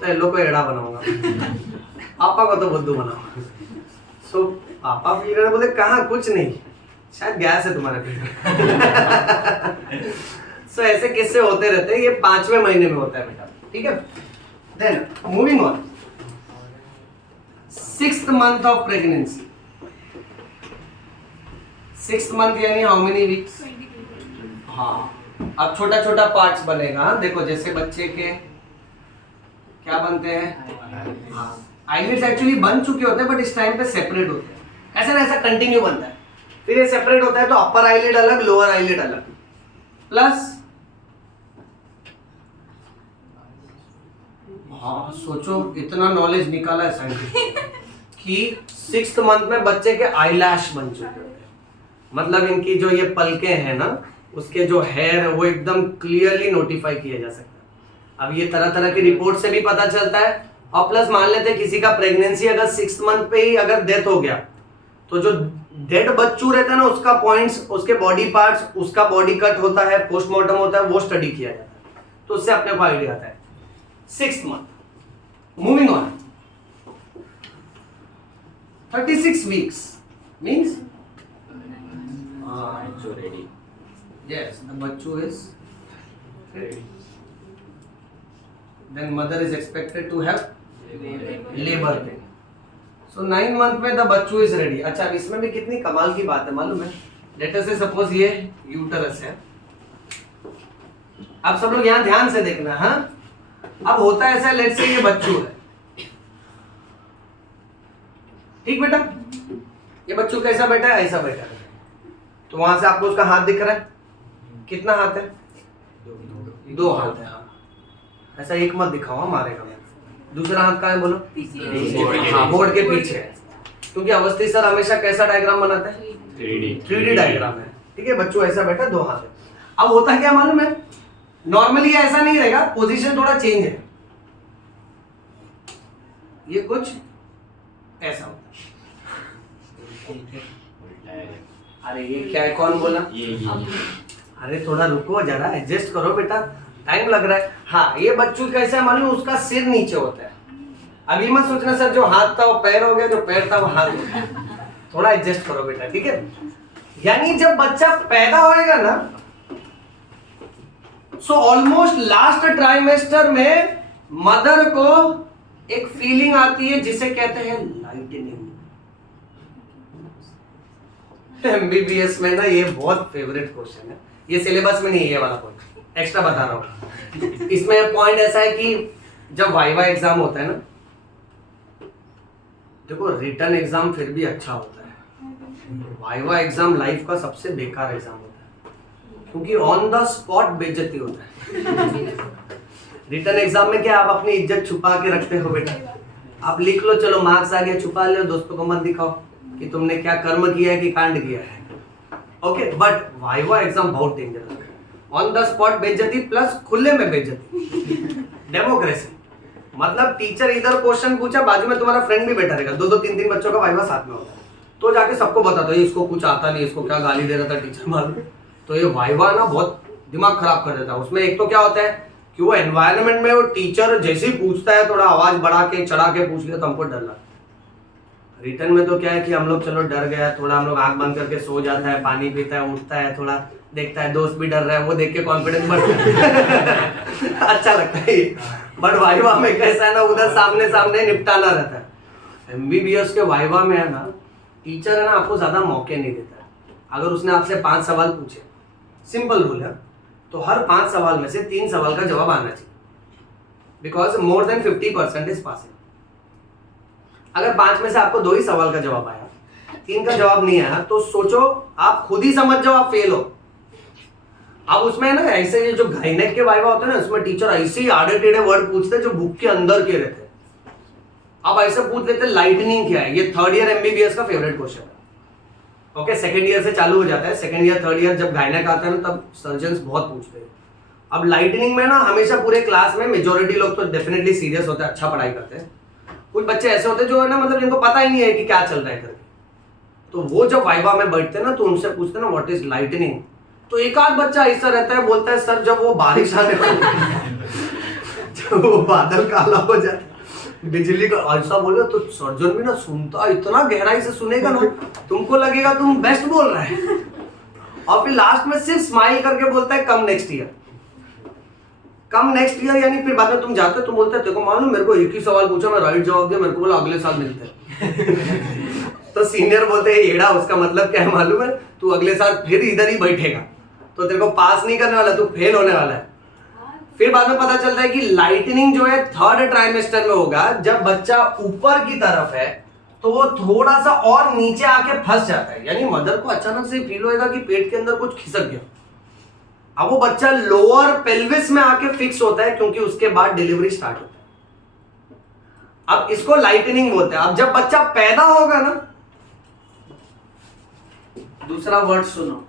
तो इन लोग को एड़ा बनाऊंगा, पापा को तो बुद्धू बनाऊंगा। सो पापा फील करे, बोले कहाँ, कुछ नहीं, शायद गैस है तुम्हारे पेट। सो ऐसे किस्से होते रहते हैं, ये 5वें महीने में होता है बेटा, ठीक है। Then moving on, 6th month of pregnancy. 6th month यानी हाउ मेनी वीक्स? हाँ, अब छोटा छोटा पार्ट्स बनेगा। देखो जैसे बच्चे के क्या बनते हैं, आईलिड्स एक्चुअली बन चुके होते हैं, बट इस टाइम पे सेपरेट होते हैं। ऐसा ना ऐसा कंटिन्यू बनता है, फिर ये सेपरेट होता है, तो अपर आईलिड अलग, लोअर आईलिड अलग। प्लस हाँ, सोचो इतना नॉलेज निकाला है साइंटिस्ट कि 6th मंथ में बच्चे के आईलैश बन चुके हैं। मतलब इनकी जो ये पलके हैं ना, उसके जो हेयर है वो एकदम क्लियरली नोटिफाई किया जा सकता है। अब ये तरह तरह की रिपोर्ट से भी पता चलता है। और प्लस मान लेते हैं किसी का प्रेगनेंसी अगर 6th मंथ पे ही अगर डेथ हो गया, तो जो डेड बच्चू रहता है ना, उसका पॉइंट्स, उसके बॉडी पार्ट्स, उसका बॉडी कट होता है, पोस्टमार्टम होता है, वो स्टडी किया जाता है, तो उससे अपने को आइडिया आता है। 6th month, moving on, 36 weeks means ready. yes, the bachchu is ready. Then mother is expected to have labor pain. So 9 month में the बच्चू is ready. अच्छा, अब इसमें भी कितनी कमाल की बात है मालूम है। लेट अस से सपोज ये यूटरस है। अब सब लोग यहाँ ध्यान से देखना। हाँ, अब होता है ऐसा, लेट से ये बच्चू है, ठीक बेटा, ये बच्चू कैसा बैठा है, ऐसा बैठा है। तो वहां से आपको उसका हाथ दिख रहा है, कितना हाथ है? 2 हाथ है। हाँ, ऐसा एक मत दिखाओ, मारेगा मैं। दूसरा हाथ कहाँ है बोलो? हाँ, बोर्ड के पीछे है। क्योंकि अवस्थी सर हमेशा कैसा डायग्राम बनाते हैं? 3D डायग्राम है, ठीक है। बच्चू ऐसा बैठा, 2 हाथ है। अब होता क्या मालूम है, नॉर्मली ऐसा नहीं रहेगा, पोजीशन थोड़ा चेंज है, ये कुछ ऐसा होता है। अरे ये क्या है, कौन बोला? अरे थोड़ा रुको जरा, एडजस्ट करो बेटा, टाइम लग रहा है। हाँ, ये बच्चू कैसा है मालूम, उसका सिर नीचे होता है। अभी मत सोचना सर जो हाथ था वो पैर हो गया, जो पैर था वो हाथ हो गया। थोड़ा एडजस्ट करो बेटा, ठीक है। यानी जब बच्चा पैदा होएगा ना, सो ऑलमोस्ट लास्ट ट्राइमेस्टर में मदर को एक फीलिंग आती है जिसे कहते हैं लाइटनिंग। एमबीबीएस में ना ये बहुत फेवरेट क्वेश्चन है, ये सिलेबस में नहीं है ये वाला पॉइंट, एक्स्ट्रा बता रहा हूँ। इसमें पॉइंट ऐसा है कि जब वाइवा एग्जाम होता है ना, देखो रिटर्न एग्जाम फिर भी अच्छा होता है, वाइवा एग्जाम लाइफ का सबसे बेकार एग्जाम होता है, क्योंकि ऑन द स्पॉट बेइज्जती होता है। रिटर्न एग्जाम में क्या आप अपनी इज्जत छुपा के रखते हो बेटा, आप लिख लो, चलो मार्क्स आ गया, छुपा लो, दोस्तों को मत दिखाओ कि तुमने क्या कर्म किया है कि कांड किया है। ओके, बट वाइवा एग्जाम बहुत डेंजरस है, ऑन द स्पॉट बेइज्जती प्लस खुले में बेइज्जती। डेमोक्रेसी मतलब टीचर इधर क्वेश्चन पूछा, बाजू में तुम्हारा फ्रेंड भी बैठा रहेगा, 2-2 3-3 बच्चों का वाइवा साथ में होता है, तो जाके सबको बताता है इसको कुछ आता नहीं, इसको क्या गाली दे रहा था टीचर मालूम। तो ये वाइवा ना बहुत दिमाग खराब कर देता है। उसमें एक तो क्या होता है कि वो एनवायरनमेंट में वो टीचर जैसे ही पूछता है, थोड़ा आवाज बढ़ा के चढ़ा के पूछ लिया तो हमको डर लगता है। रिटर्न में तो क्या है कि हम लोग चलो डर गया, थोड़ा हम लोग आंख बंद करके सो जाता है, पानी पीता है, उठता है, थोड़ा देखता है दोस्त भी डर रहा है, वो देख के कॉन्फिडेंस बढ़ता है। अच्छा लगता है ये। बट वाइवा में कैसा है ना, उधर सामने सामने निपटाना रहता है। एमबीबीएस के वाइवा में है ना, टीचर है ना आपको ज्यादा मौके नहीं देता है। अगर उसने आपसे 5 सवाल पूछे सिंपल रूल है। तो हर 5 सवाल में से 3 सवाल का जवाब आना चाहिए, because more than 50% is passing. अगर 5 में से आपको 2 ही सवाल का जवाब आया, 3 का जवाब नहीं आया, तो सोचो, आप खुद ही समझ जाओ आप फेल हो। अब उसमें ना ऐसे ये जो गाइनेक के वाइवा होते हैं ना, उसमें टीचर ऐसे ही आड़े टेढ़े वर्ड पूछते हैं जो बुक के अंदर के रहते हैं। अब ऐसे पूछ लेते लाइटनिंग क्या है, ये 3rd ईयर एमबीबीएस का फेवरेट क्वेश्चन है। ओके, 2nd ईयर से चालू हो जाता है, 2nd ईयर 3rd ईयर जब गाइनेक आता है ना, तब सर्जन्स बहुत पूछते हैं। अब लाइटनिंग में ना हमेशा पूरे क्लास में मेजोरिटी लोग तो डेफिनेटली सीरियस होते हैं, अच्छा पढ़ाई करते हैं। कुछ बच्चे ऐसे होते हैं जो है ना, मतलब जिनको पता ही नहीं है कि क्या चल रहा है करके, तो वो जब वाइवा में बैठते हैं ना, तो उनसे पूछते हैं ना व्हाट इज लाइटनिंग, तो एक आध बच्चा ऐसा रहता है, बोलता है सर जब वो बारिश आने जब वो बादल काला हो जाता है, बिजली का ऐसा बोले, तो सर्जन भी ना सुनता, इतना गहराई से सुनेगा ना, तुमको लगेगा तुम बेस्ट बोल रहे हैं, और फिर लास्ट में सिर्फ स्माइल करके बोलता है कम नेक्स्ट ईयर। कम नेक्स्ट ईयर यानी फिर बाद में तुम जाते हो, तुम बोलते हैं देखो मालूम मेरे को एक ही सवाल पूछा, मैं राइट जवाब दिया, मेरे को बोला अगले साल मिलते हैं। तो सीनियर बोलते हैं एड़ा, उसका मतलब क्या है मालूम है, तू अगले साल फिर इधर ही बैठेगा, तो तेरे को पास नहीं करने वाला, तू फेल होने वाला है। फिर बाद में पता चलता है कि लाइटनिंग जो है 3rd ट्राइमेस्टर में होगा, जब बच्चा ऊपर की तरफ है तो वो थोड़ा सा और नीचे आके फंस जाता है, यानी मदर को अचानक से फील होएगा कि पेट के अंदर कुछ खिसक गया। अब वो बच्चा लोअर पेल्विस में आके फिक्स होता है, क्योंकि उसके बाद डिलीवरी स्टार्ट होता है। अब इसको लाइटनिंग बोलते हैं। अब जब बच्चा पैदा होगा ना, दूसरा वर्ड सुनो,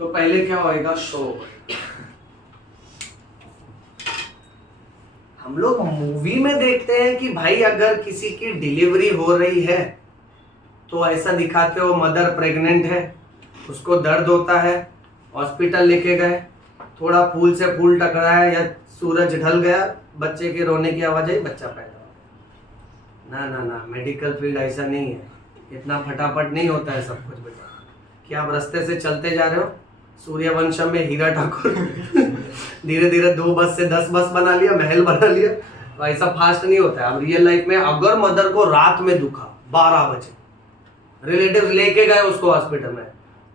तो पहले क्या होएगा, शो। हम लोग मूवी में देखते हैं कि भाई अगर किसी की डिलीवरी हो रही है तो ऐसा दिखाते हो, मदर प्रेग्नेंट है, उसको दर्द होता है, हॉस्पिटल लेके गए, थोड़ा फूल से फूल टकराया या सूरज ढल गया, बच्चे के रोने की आवाज आई, बच्चा पैदा हो। ना ना ना, मेडिकल फील्ड ऐसा नहीं है, इतना फटाफट नहीं होता है सब कुछ बेटा। क्या आप रास्ते से चलते जा रहे हो, सूर्यवंशम में हीरा ठाकुर धीरे धीरे 2 बस से 10 बस बना लिया, महल बना लिया, तो ऐसा फास्ट नहीं होता है। अब रियल लाइफ में अगर मदर को रात में दुखा 12 बजे, रिलेटिव लेके गए उसको हॉस्पिटल में,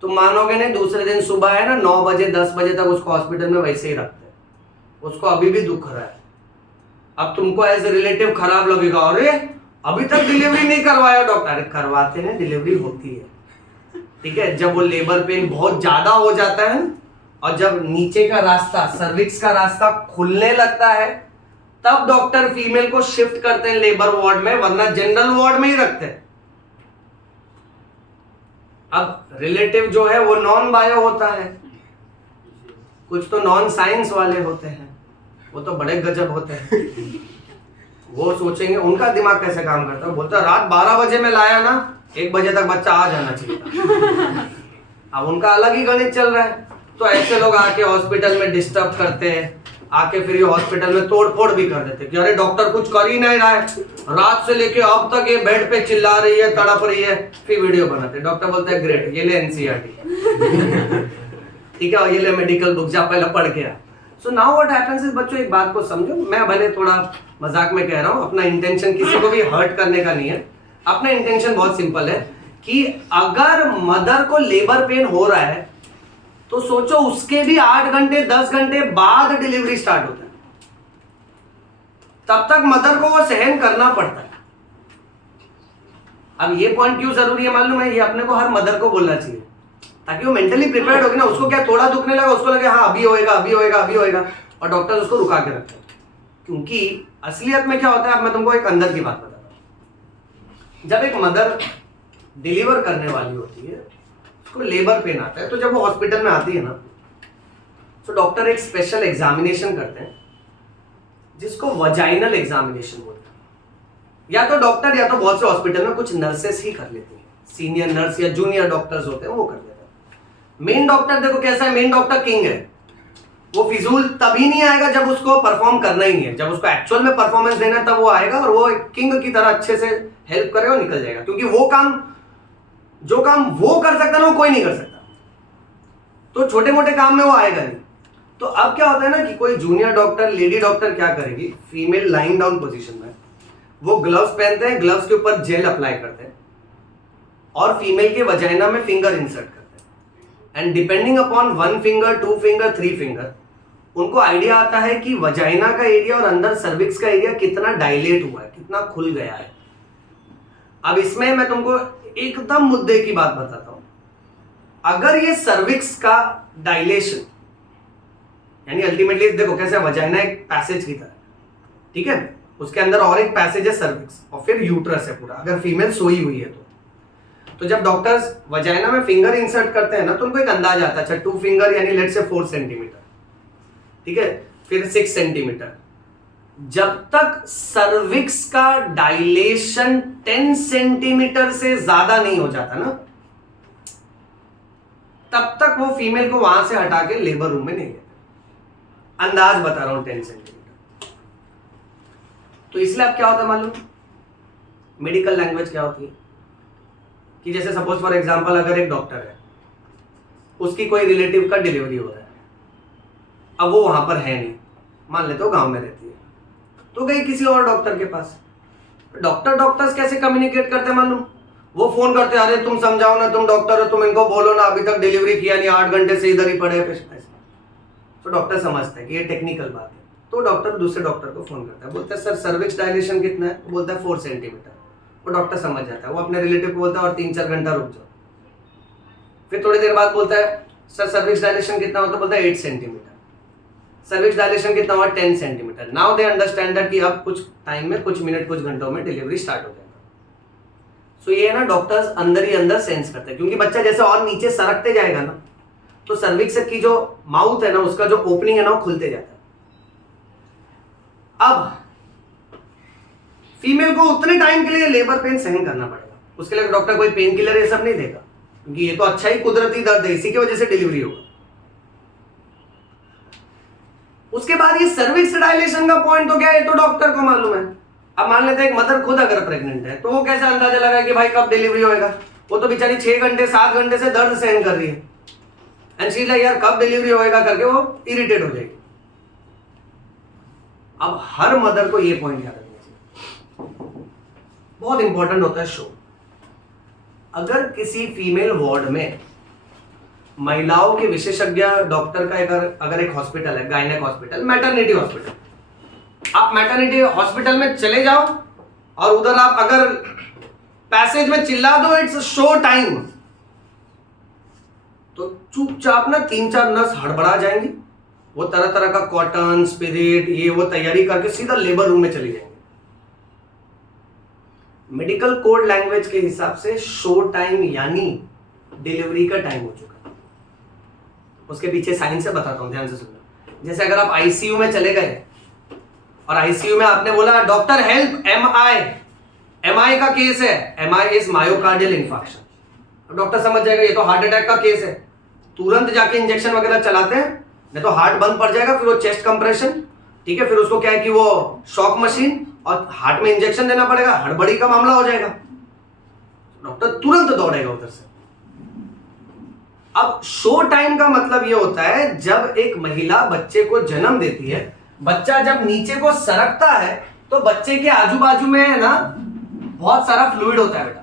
तो मानोगे नहीं, दूसरे दिन सुबह है ना 9 बजे 10 बजे तक उसको हॉस्पिटल में वैसे ही रखते हैं, उसको अभी भी दुख रहा है। अब तुमको एज ए रिलेटिव खराब लगेगा, अरे अभी तक डिलीवरी नहीं करवाया डॉक्टर, करवाते हैं, डिलीवरी होती है, ठीक है। जब वो लेबर पेन बहुत ज्यादा हो जाता है और जब नीचे का रास्ता, सर्विक्स का रास्ता खुलने लगता है, तब डॉक्टर फीमेल को शिफ्ट करते हैं लेबर वार्ड में, वरना जनरल वार्ड में ही रखते हैं। अब रिलेटिव जो है वो नॉन बायो होता है, कुछ तो नॉन साइंस वाले होते हैं, वो तो बड़े गजब होते हैं। वो सोचेंगे, उनका दिमाग कैसे काम करता है, बोलता रात 12 बजे में लाया ना, 1 बजे तक बच्चा आ जाना चाहिए। अब उनका अलग ही गणित चल रहा है। तो ऐसे लोग आके हॉस्पिटल में डिस्टर्ब करते हैं, आके फिर ये हॉस्पिटल में तोड़ फोड़ भी कर देते कि अरे डॉक्टर कुछ कर ही नहीं रहा है, रात से लेके अब तक ये बेड पे चिल्ला रही है, तड़प रही है, फिर वीडियो बनाते। डॉक्टर बोलते हैं ग्रेट, ये ले एनसीईआरटी, ठीक है, ये ले मेडिकल बुक, जा पहले पढ़ के आ। So now what happens is, बच्चों एक बात को समझो, मैं भले थोड़ा मजाक में कह रहा हूँ, अपना इंटेंशन किसी को भी हर्ट करने का नहीं है, अपना इंटेंशन बहुत सिंपल है कि अगर मदर को लेबर पेन हो रहा है तो सोचो उसके भी 8 घंटे 10 घंटे बाद डिलीवरी स्टार्ट होता है, तब तक मदर को वो सहन करना पड़ता है। अब ये पॉइंट क्यों जरूरी है मालूम है, ये अपने को हर मदर को बोलना चाहिए, ताकि वो मेंटली प्रिपेयर्ड होगी ना। उसको क्या थोड़ा दुखने लगा, उसको लगे हाँ अभी होएगा अभी होएगा अभी होएगा, और डॉक्टर उसको रुका के रखते हैं। क्योंकि असलियत में क्या होता है, अब मैं तुमको एक अंदर की बात बताता हूं। जब एक मदर डिलीवर करने वाली होती है, उसको लेबर पेन आता है, तो जब वो हॉस्पिटल में आती है ना, तो डॉक्टर एक स्पेशल एग्जामिनेशन करते हैं जिसको वजाइनल एग्जामिनेशन बोलते हैं। या तो डॉक्टर या तो बहुत से हॉस्पिटल में कुछ नर्सेस ही कर लेती हैं, सीनियर नर्स या जूनियर डॉक्टर्स होते हैं वो कर लेते हैं। मेन डॉक्टर देखो कैसा है, मेन डॉक्टर किंग है, वो फिजूल तभी नहीं आएगा जब उसको परफॉर्म करना ही नहीं है, जब उसको एक्चुअल में परफॉर्मेंस देना है तब वो आएगा, और वो किंग की तरह अच्छे से हेल्प करेगा और निकल जाएगा। क्योंकि वो काम, जो काम वो कर सकता है ना, वो कोई नहीं कर सकता, तो छोटे मोटे काम में वो आएगा नहीं। तो अब क्या होता है ना कि कोई जूनियर डॉक्टर, लेडी डॉक्टर क्या करेगी, फीमेल लाइंग डाउन पोजीशन में वो ग्लव्स पहनते हैं, ग्लव्स के ऊपर जेल अप्लाई करते हैं, और फीमेल के वजाइना में फिंगर इंसर्ट करते हैं and depending upon 1 finger 2 finger 3 finger उनको आइडिया आता है कि वजाइना का एरिया और अंदर सर्विक्स का एरिया कितना डायलेट हुआ है, कितना खुल गया है। अब इसमें मैं तुमको एकदम मुद्दे की बात बताता हूं। अगर ये सर्विक्स का डायलेशन यानी अल्टीमेटली देखो कैसे वजाइना एक पैसेज की तरह, ठीक है, उसके अंदर और एक पैसेज है सर्विक्स और फिर यूट्रस है पूरा, अगर फीमेल सोई हुई है तो जब डॉक्टर्स वजाइना में फिंगर इंसर्ट करते हैं ना तो उनको एक अंदाज आता है, अच्छा 2 फिंगर यानी लेट से 4 सेंटीमीटर, ठीक है, फिर 6 सेंटीमीटर। जब तक सर्विक्स का डायलेशन 10 सेंटीमीटर से ज्यादा नहीं हो जाता ना तब तक वो फीमेल को वहां से हटा के लेबर रूम में नहीं लेते। अंदाज बता रहा हूं 10 सेंटीमीटर। तो इसलिए अब क्या होता है मालूम, मेडिकल लैंग्वेज क्या होती है कि जैसे सपोज फॉर एग्जांपल अगर एक डॉक्टर है, उसकी कोई रिलेटिव का डिलीवरी हो रहा है, अब वो वहां पर है नहीं, मान लेते हो गांव में रहती है, तो गई किसी और डॉक्टर के पास। डॉक्टर्स कैसे कम्युनिकेट करते हैं मालूम, वो फोन करते, अरे तुम समझाओ ना, तुम डॉक्टर हो, तुम इनको बोलो ना, अभी तक डिलीवरी किया नहीं, 8 घंटे से इधर ही पड़े हैं पेशेंट। तो डॉक्टर समझता है कि ये टेक्निकल बात है, तो डॉक्टर दूसरे डॉक्टर को फोन करता है, बोलता है सर सर्विक्स डायलेशन कितना है, वो बोलता है 4 सेंटीमीटर। वो डॉक्टर समझ जाता है, वो अपने रिलेटिव को बोलता है और 3-4 घंटा रुक जाओ। फिर थोड़ी देर बाद बोलता है सर सर्विक्स डायलेशन कितना होता है, बोलता है 8 सेंटीमीटर। सर्विक्स डायलेशन कितना हुआ, 10 centimetre. Now they understand that कि अब कुछ टाइम में, कुछ मिनट, कुछ घंटों में डिलीवरी स्टार्ट हो जाएगा। सो ये है ना, डॉक्टर्स अंदर ही अंदर सेंस करते हैं, क्योंकि बच्चा जैसे और नीचे सरकते जाएगा ना तो सर्विक्स की जो माउथ है ना, उसका जो ओपनिंग है ना, वो खुलते जाता है। अब फीमेल को उतने टाइम के लिए लेबर पेन सहन करना पड़ेगा, उसके लिए डॉक्टर कोई पेन किलर ये सब नहीं देगा, क्योंकि ये तो अच्छा ही कुदरती दर्द है, इसी की वजह से डिलीवरी होगा। उसके बाद ये सर्विक्स डायलेशन का पॉइंट तो क्या है, ये तो डॉक्टर को मालूम है। अब मान लेते हैं एक मदर खुद अगर प्रेग्नेंट है तो वो कैसे अंदाजा लगाए कि भाई कब डिलीवरी होएगा, वो तो बेचारी 6 घंटे 7 घंटे से दर्द सहन कर रही है, एंड शी लाइक यार कब डिलीवरी होएगा करके वो इरिटेट हो जाएगी। अब हर मदर को ये पॉइंट याद रखना चाहिए, बहुत इंपॉर्टेंट होता है शो। अगर किसी फीमेल वार्ड में महिलाओं के विशेषज्ञ डॉक्टर का अगर एक हॉस्पिटल है, गायनेक हॉस्पिटल, मैटरनिटी हॉस्पिटल, आप मैटरनिटी हॉस्पिटल में चले जाओ और उधर आप अगर पैसेज में चिल्ला दो इट्स शो टाइम, तो चुपचाप ना 3-4 नर्स हड़बड़ा जाएंगी, वो तरह तरह का कॉटन, स्पिरिट, ये वो तैयारी करके सीधा लेबर रूम में चली जाएंगे। मेडिकल कोड लैंग्वेज के हिसाब से शो टाइम यानी डिलीवरी का टाइम हो चुका है। उसके पीछे साइंस है, बताता हूं, ध्यान से सुनना। जैसे अगर आप आईसीयू में चले गए और आईसीयू में आपने बोला डॉक्टर हेल्प, एमआई का केस है, MI is myocardial infarction, doctor समझ जाएगा ये तो हार्ट अटैक का केस है, तुरंत जाके इंजेक्शन वगैरह चलाते हैं, नहीं तो हार्ट बंद पड़ जाएगा, फिर वो चेस्ट कंप्रेशन, ठीक है, फिर उसको क्या है कि वो शॉक मशीन और हार्ट में इंजेक्शन देना पड़ेगा, हड़बड़ी का मामला हो जाएगा, डॉक्टर तुरंत दौड़ेगा उधर से। अब शो टाइम का मतलब ये होता है जब एक महिला बच्चे को जन्म देती है, बच्चा जब नीचे को सरकता है तो बच्चे के आजू बाजू में है ना बहुत सारा फ्लूइड होता है बेटा।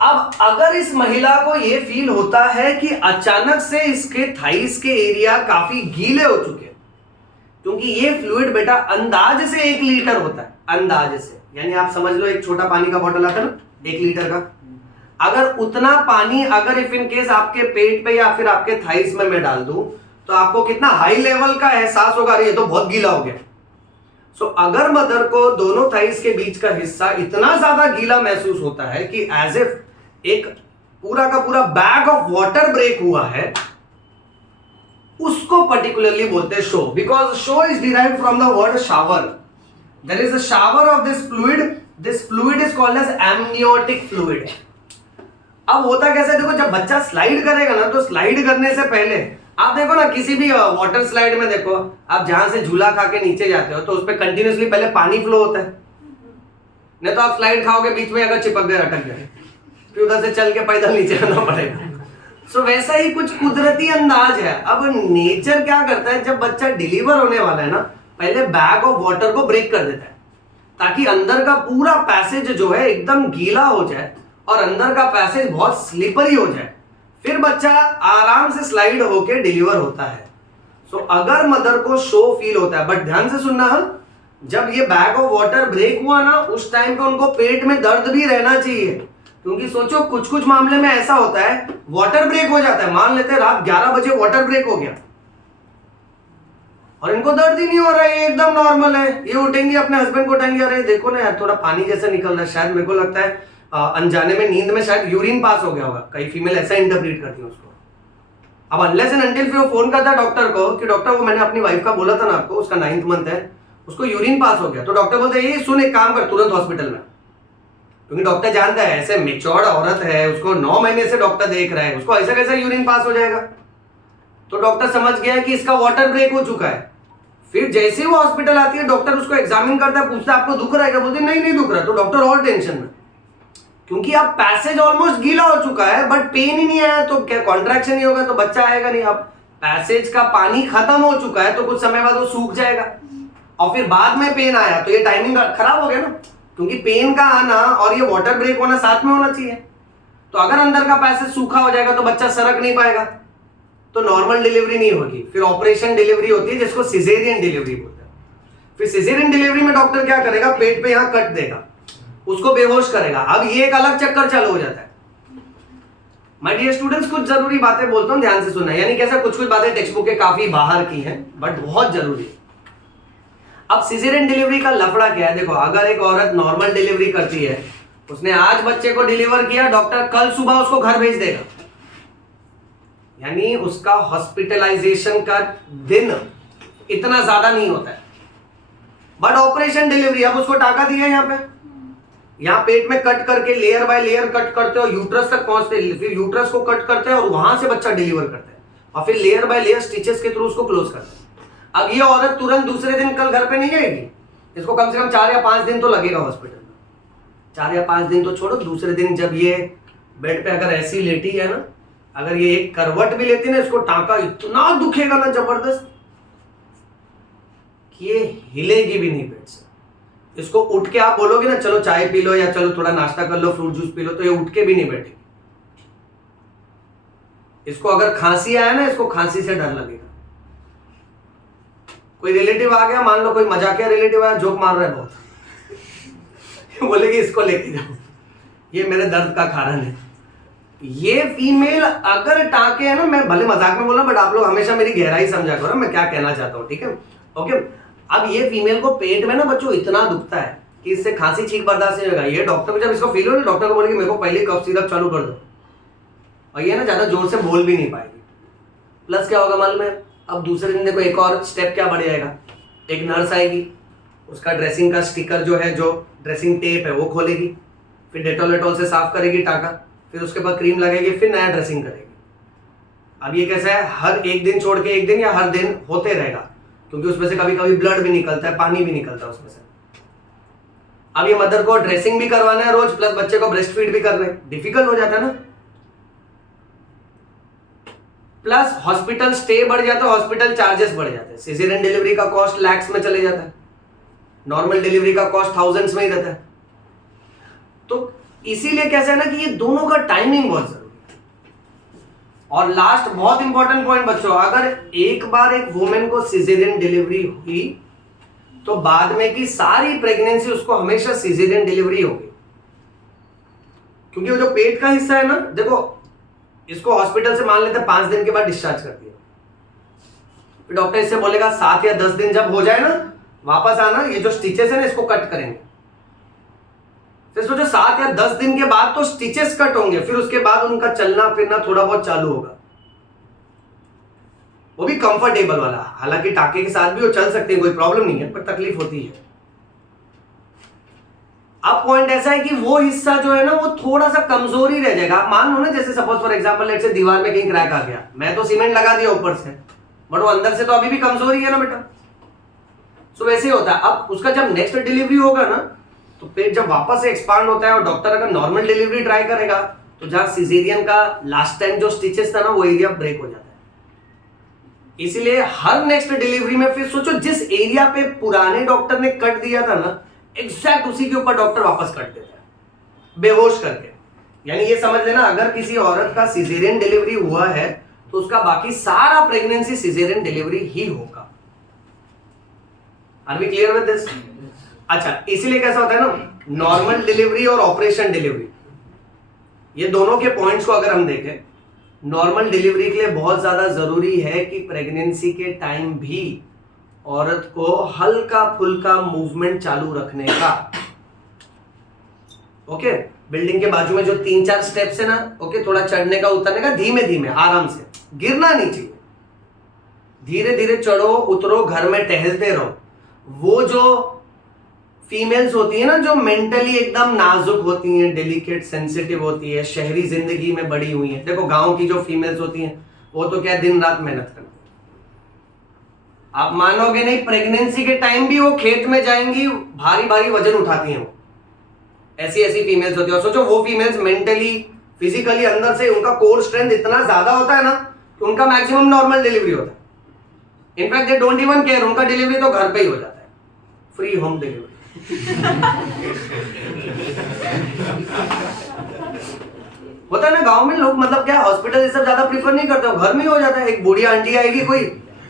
अब अगर इस महिला को यह फील होता है कि अचानक से इसके थाइस के एरिया काफी गीले हो चुके हैं, क्योंकि ये फ्लूइड बेटा अंदाज से 1 लीटर होता है, अंदाज से, यानी आप समझ लो एक छोटा पानी का बोतल आता है ना 1 लीटर का, अगर उतना पानी अगर इफ इन केस आपके पेट पे या फिर आपके थाइस में मैं डाल दूं तो आपको कितना हाई लेवल का एहसास होगा, अरे ये तो बहुत गीला हो गया। सो अगर मदर को दोनों थाइस के बीच का हिस्सा इतना ज्यादा गीला महसूस होता है कि एज इफ एक पूरा का पूरा बैग ऑफ वाटर ब्रेक हुआ है, उसको पर्टिकुलरली बोलते हैं show, because show is derived from the word shower. There is a shower of this fluid is called as amniotic fluid. अब होता कैसे, देखो जब बच्चा स्लाइड करेगा ना तो स्लाइड करने से पहले आप देखो ना किसी भी वाटर स्लाइड में देखो, आप जहां से झूला खा के नीचे जाते हो तो उस पर कंटिन्यूसली पहले पानी फ्लो होता है, नहीं तो आप स्लाइड खाओगे बीच में अगर चिपक गए अटक गए फिर उधर से चल के पैदल नीचे आना पड़ेगा। सो वैसा ही कुछ कुदरती अंदाज है। अब नेचर क्या करता है, जब बच्चा डिलीवर होने वाला है ना, पहले बैग ऑफ वाटर को ब्रेक कर देता है, ताकि अंदर का पूरा पैसेज जो है एकदम गीला हो जाए और अंदर का पैसेज बहुत स्लिपरी हो जाए, फिर बच्चा आराम से स्लाइड होके डिलीवर होता है। सो अगर मदर को शो फील होता है, बट ध्यान से सुनना, जब ये बैग ऑफ वाटर ब्रेक हुआ ना, उस टाइम पे उनको पेट में दर्द भी रहना चाहिए, क्योंकि सोचो कुछ कुछ मामले में ऐसा होता है वाटर ब्रेक हो जाता है, मान लेते हैं रात 11 बजे वाटर ब्रेक हो गया और इनको दर्द ही नहीं हो रहा है, ये एकदम नॉर्मल है, ये उठेंगे अपने हस्बैंड को उठाएंगे, अरे देखो ना यार थोड़ा पानी जैसा निकल रहा है, शायद मेरे को लगता है अनजाने में नींद में शायद यूरिन पास हो गया होगा, कई फीमेल ऐसा इंटरप्रेट करती है उसको। अब अनलेस एंड अनटिल फिर वो फोन करता है डॉक्टर को कि डॉक्टर वो मैंने अपनी वाइफ का बोला था ना आपको, उसका 9th मंथ है, उसको यूरिन पास हो गया, तो डॉक्टर बोलते हैं ये सुन एक काम कर तुरंत हॉस्पिटल में, क्योंकि डॉक्टर जानता है ऐसे मेच्योर्ड औरत है, उसको 9 महीने से डॉक्टर देख रहा है, उसको ऐसा कैसा यूरिन पास हो जाएगा। तो डॉक्टर समझ गया कि इसका वाटर ब्रेक हो चुका है। फिर जैसे ही वो हॉस्पिटल आती है डॉक्टर उसको एग्जामिन करता है, पूछता है आपको दुख रहा है क्या, बोलते नहीं नहीं दुख रहा, तो डॉक्टर और टेंशन में, क्योंकि अब पैसेज ऑलमोस्ट गीला हो चुका है बट पेन ही नहीं आया, तो क्या कॉन्ट्रैक्शन ही होगा तो बच्चा आएगा नहीं। अब पैसेज का पानी खत्म हो चुका है तो कुछ समय बाद वो सूख जाएगा और फिर बाद में पेन आया तो ये टाइमिंग खराब हो गया ना, क्योंकि पेन का आना और ये वाटर ब्रेक होना साथ में होना चाहिए। तो अगर अंदर का पैसेज सूखा हो जाएगा तो बच्चा सरक नहीं पाएगा, तो नॉर्मल डिलीवरी नहीं होगी, फिर ऑपरेशन डिलीवरी होती है जिसको सिजेरियन डिलीवरी बोलते हैं। फिर सिजेरियन डिलीवरी में डॉक्टर क्या करेगा, पेट पे यहाँ कट देगा, उसको बेहोश करेगा। अब ये एक अलग चक्कर चालू हो जाता है। माय डियर स्टूडेंट्स, कुछ जरूरी बातें बोलता हूं, ध्यान से सुनना, यानी कैसा कुछ कुछ बातें टेक्स्ट बुक के काफी बाहर की हैं बट बहुत जरूरी है। अब सिजेरियन डिलीवरी का लफड़ा क्या है, देखो अगर एक औरत नॉर्मल डिलीवरी करती है, उसने आज बच्चे को डिलीवर किया, डॉक्टर कल सुबह उसको घर भेज देगा, यानी उसका हॉस्पिटलाइजेशन का दिन इतना ज्यादा नहीं होता है। बट ऑपरेशन डिलीवरी, अब उसको टाका दिया यहाँ पे, यहाँ पेट में कट करके लेयर बाय लेयर कट करते हो, यूट्रस तक पहुंचते, फिर यूट्रस को कट करते हैं और वहां से बच्चा डिलीवर करते हैं और फिर लेयर बाय लेयर स्टिचेस के थ्रू उसको क्लोज करते हैं। अब ये औरत तुरंत दूसरे दिन कल घर पे नहीं जाएगी, इसको कम से कम 4 या 5 दिन तो लगेगा हॉस्पिटल में। 4 या 5 दिन तो छोड़ो, दूसरे दिन जब ये बेड पे अगर ऐसी लेटी है ना, अगर ये एक करवट भी लेती ना, इसको टांका इतना दुखेगा ना जबरदस्त कि ये हिलेगी भी नहीं बेड से। इसको उठ के आप बोलोगे ना चलो चाय पी लो या चलो थोड़ा नाश्ता कर लो, फ्रूट जूस पी लो, तो ये उठ के भी नहीं बैठेगी। इसको अगर खांसी आया ना, इसको खांसी से डर लगेगा। कोई रिलेटिव आ गया, मान लो कोई मजाकिया रिलेटिव आया, जोक मार रहा है बहुत, बोलेगी इसको लेके जाओ, ये मेरे दर्द का कारण है। ये फीमेल अगर टाके है ना, मैं भले मजाक में बोल रहा हूं बट आप लोग हमेशा मेरी गहराई समझा करो मैं क्या कहना चाहता हूं, ठीक है ओके। अब ये फीमेल को पेट में ना बच्चों इतना दुखता है कि इससे खांसी छींक बर्दाश्त नहीं होगा। ये डॉक्टर को जब इसको फील हो ना, डॉक्टर को बोलेगी मेरे को पहले कफ सिरप चालू कर दो, और ये ना ज्यादा जोर से बोल भी नहीं पाएगी। प्लस क्या होगा मालूम है, अब दूसरे दिन देखो एक और स्टेप क्या बढ़ जाएगा, एक नर्स आएगी, उसका ड्रेसिंग का स्टिकर जो है, जो ड्रेसिंग टेप है वो खोलेगी, फिर डेटॉल वेटॉल से साफ करेगी टाका, फिर उसके बाद क्रीम लगाएगी, फिर नया ड्रेसिंग करेगी। अब ये कैसा है, हर एक दिन छोड़ के एक दिन या हर दिन होते रहेगा, क्योंकि उसमें से कभी कभी ब्लड भी निकलता है, पानी भी निकलता है उसमें से। अब ये मदर को ड्रेसिंग भी करवाना है रोज, प्लस बच्चे को ब्रेस्ट फीड भी करना है, डिफिकल्ट हो जाता है ना। प्लस हॉस्पिटल स्टे बढ़ जाता है, हॉस्पिटल चार्जेस बढ़ जाते हैं। सिजेरियन डिलीवरी का कॉस्ट लैक्स में चले जाता है, नॉर्मल डिलीवरी का कॉस्ट थाउजेंड्स में ही रहता है। तो इसीलिए कैसा है ना कि ये दोनों का टाइमिंग बहुत जरूरी है। और लास्ट बहुत इंपॉर्टेंट पॉइंट बच्चों, अगर एक बार एक वुमेन को सिजेरियन डिलीवरी हुई तो बाद में की सारी प्रेगनेंसी उसको हमेशा सिजेरियन डिलीवरी होगी, क्योंकि वो जो पेट का हिस्सा है ना, देखो इसको हॉस्पिटल से मान लेते हैं 5 दिन के बाद डिस्चार्ज कर दिया, फिर डॉक्टर इससे बोलेगा 7 या 10 दिन जब हो जाए ना वापस आना, ये जो स्टिचेस है ना इसको कट करेंगे। फिर सोचो 7 या 10 दिन के बाद तो स्टिचेस कट होंगे, फिर उसके बाद उनका चलना फिरना थोड़ा बहुत चालू होगा, वो भी कंफर्टेबल वाला। हालांकि टाके के साथ भी वो चल सकते हैं, कोई प्रॉब्लम नहीं है, पर तकलीफ होती है। अब पॉइंट ऐसा है कि वो हिस्सा जो है ना वो थोड़ा सा कमजोर ही रह जाएगा। आप मान लो ना, जैसे suppose for example let's say दीवार में कहीं क्रैक आ गया, मैं तो सीमेंट लगा दिया ऊपर से, बट वो अंदर से तो अभी भी कमजोर ही है ना बेटा। सो वैसे ही होता है। अब उसका जब नेक्स्ट डिलीवरी होगा ना, तो पेट जब वापस से एक्सपांड होता है और डॉक्टर अगर नॉर्मल डिलीवरी ट्राई करेगा तो जहां सिजेरियन का लास्ट टाइम जो स्टिचेस था ना वो एरिया ब्रेक हो जाता है। इसीलिए हर नेक्स्ट डिलीवरी में फिर सोचो जिस एरिया पे पुराने डॉक्टर ने कट दिया था ना, एग्जैक्ट उसी के ऊपर डॉक्टर वापस कट देता है बेहोश करके। यानी ये समझ लेना, अगर किसी औरत का सिजेरियन डिलीवरी हुआ है तो उसका बाकी सारा प्रेगनेंसी सिजेरियन डिलीवरी ही होगा। Are we clear with this? अच्छा, इसीलिए कैसा होता है ना, नॉर्मल डिलीवरी और ऑपरेशन डिलीवरी, ये दोनों के पॉइंट्स को अगर हम देखें, नॉर्मल डिलीवरी के लिए बहुत ज्यादा जरूरी है कि प्रेगनेंसी के टाइम भी औरत को हल्का फुल्का मूवमेंट चालू रखने का। ओके, बिल्डिंग के बाजू में जो 3-4 स्टेप्स है ना, ओके, थोड़ा चढ़ने का उतरने का, धीमे धीमे आराम से, गिरना नहीं चाहिए, धीरे धीरे चढ़ो उतरो, घर में टहलते रहो। वो जो फीमेल्स होती है ना, जो मेंटली एकदम नाजुक होती हैं, डेलिकेट सेंसिटिव होती है, शहरी जिंदगी में बड़ी हुई है, देखो गांव की जो फीमेल्स होती हैं वो तो क्या दिन रात मेहनत करती है। आप मानोगे नहीं, प्रेगनेंसी के टाइम भी वो खेत में जाएंगी, भारी भारी वजन उठाती हैं वो, ऐसी ऐसी फीमेल्स होती है। और सोचो वो फीमेल्स मेंटली फिजिकली अंदर से उनका कोर स्ट्रेंथ इतना ज्यादा होता है ना कि उनका मैक्सिमम नॉर्मल डिलीवरी होता है। In fact they don't even care, उनका डिलीवरी तो घर पे ही हो जाता है, फ्री होम डिलीवरी। होता है ना गांव में, लोग मतलब क्या हॉस्पिटल ये सब ज्यादा प्रीफर नहीं करते, घर में ही हो जाता है। एक बूढ़ी आंटी आएगी कोई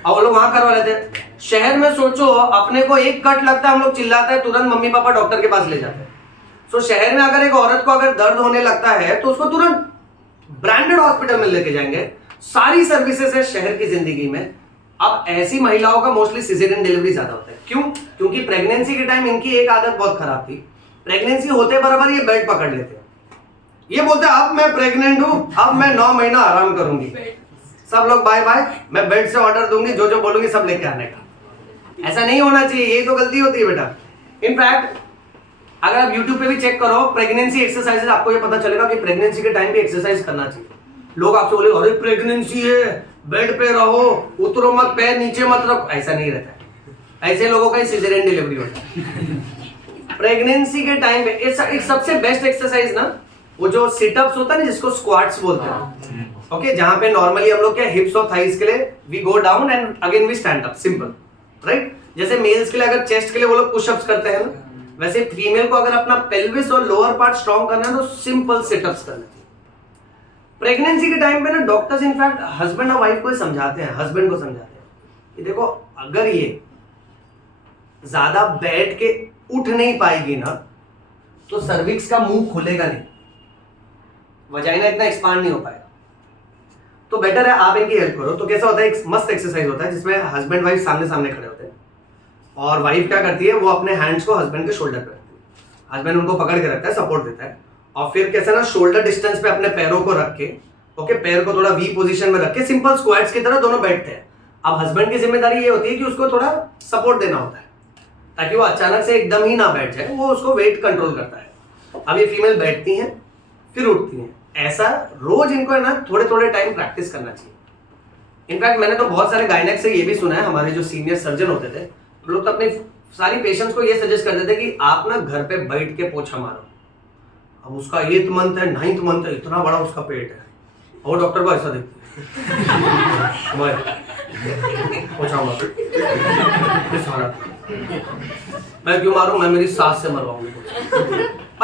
और वो लोग वहां करवा लेते हैं। शहर में सोचो, अपने को एक कट लगता है, हम लोग चिल्लाते हैं, तुरंत मम्मी पापा डॉक्टर के पास ले जाते हैं। सो शहर में अगर एक औरत को अगर दर्द होने लगता है तो उसको तुरंत ब्रांडेड हॉस्पिटल में लेके जाएंगे, सारी सर्विसेज है शहर की जिंदगी में। अब ऐसी महिलाओं का मोस्टली सिजेरियन डिलीवरी ज्यादा होता है। क्यों? क्योंकि प्रेगनेंसी के टाइम इनकी एक आदत बहुत खराब थी, प्रेगनेंसी होते बराबर ये बेड पकड़ लेते हैं, ये बोलते हैं अब मैं प्रेग्नेंट हूं, अब मैं 9 महीना आराम करूंगी, सब लोग बाय बाय, मैं बेड से ऑर्डर दूंगी, जो जो बोलूंगी सब लेके आने का। ऐसा नहीं होना चाहिए, ये तो गलती होती है बेटा। इनफैक्ट अगर आप YouTube पे भी चेक करो प्रेगनेंसी एक्सरसाइजेस, आपको ये पता चलेगा कि प्रेगनेंसी के टाइम भी एक्सरसाइज करना चाहिए। लोग आपसे बोले अरे प्रेगनेंसी है, बेड पे रहो, उतरो मत, पैर नीचे मत रखो, ऐसा नहीं रहता है। ऐसे लोगों का ही सिजेरियन डिलीवरी होता है। प्रेगनेंसी के टाइम पे एक सबसे बेस्ट एक्सरसाइज ना, वो जो सिटअप्स होता है ना, जिसको स्क्वाट्स बोलते हैं, ओके, जहां पे नॉर्मली हम लोग क्या हिप्स और थाइस के लिए we go down and again we stand up, simple, right. जैसे मेल्स के लिए अगर चेस्ट के लिए वो लोग पुशअप्स करते हैं ना, वैसे फीमेल को अगर अपना पेल्विस और लोअर पार्ट स्ट्रॉन्ग करना है तो सिंपल सिटअप्स करना चाहिए। प्रेगनेंसी के टाइम पे ना डॉक्टर्स इनफैक्ट हस्बैंड और वाइफ को समझाते हैं, हस्बैंड को समझाते हैं कि देखो अगर ये ज्यादा बैठ के उठ नहीं पाएगी ना तो सर्विक्स का मुंह खुलेगा नहीं, वजाइना इतना एक्सपांड नहीं हो पाएगा, तो बेटर है आप इनकी हेल्प करो। तो कैसा होता है, एक मस्त एक्सरसाइज होता है जिसमें हस्बैंड वाइफ सामने सामने खड़े होते हैं और वाइफ क्या करती है, वो अपने हैंड्स को हस्बैंड के शोल्डर पे रखती है, हस्बैंड उनको पकड़ के रखता है, सपोर्ट देता है, और फिर कैसे ना शोल्डर डिस्टेंस पे अपने पैरों को रख के, ओके, पैर को थोड़ा वी पोजीशन में रख के सिंपल स्क्वाट्स की तरह दोनों बैठते हैं। अब हस्बैंड की जिम्मेदारी ये होती है कि उसको थोड़ा सपोर्ट देना होता है ताकि वो अचानक से एकदम ही ना बैठ जाए, वो उसको वेट कंट्रोल करता है। अब ये फीमेल बैठती हैं फिर उठती हैं, ऐसा रोज इनको है ना थोड़े थोड़े टाइम प्रैक्टिस करना चाहिए। इनफैक्ट मैंने तो बहुत सारे गायनेक से ये भी सुना है, हमारे जो सीनियर सर्जन होते थे लोग तो अपने सारी पेशेंट्स को ये सजेस्ट करते थे कि आप ना घर पे बैठ के पोछा मारो। अब उसका 8th मंथ है, 9th मंथ है, इतना बड़ा उसका पेट है और डॉक्टर को ऐसा देखते पोछा मारो, मैं क्यों मारूं, मैं मेरी सास से मरवाऊंगी,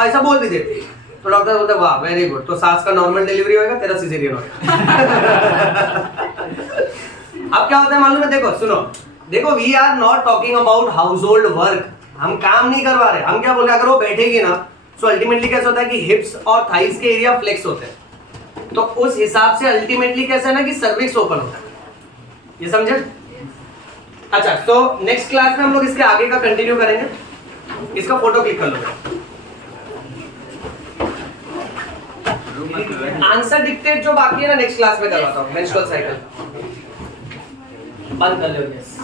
ऐसा बोल दीजिए। तो डॉक्टर बोलते वाह वेरी गुड, तो सास का नॉर्मल डिलीवरी होगा, तेरा सिजेरियन होगा। अब क्या होता है मालूम है, देखो सुनो, देखो we are not talking about household work, हम काम नहीं करवा रहे, हम क्या बोल रहे हैं, अगर वो बैठेगी ना तो अल्टीमेटली कैसा होता है कि हिप्स और थाइस के एरिया फ्लेक्स होते हैं, तो उस हिसाब से अल्टीमेटली कैसा है ना कि सर्विक्स ओपन होता है, ये समझे। अच्छा, तो नेक्स्ट क्लास में हम लोग इसके आगे का कंटिन्यू करेंगे, इसका फोटो क्लिक कर लो। आंसर डिक्टेट जो बाकी है ना नेक्स्ट क्लास में करवाता हूँ, मेंस्ट्रुअल साइकिल बंद कर लो। यस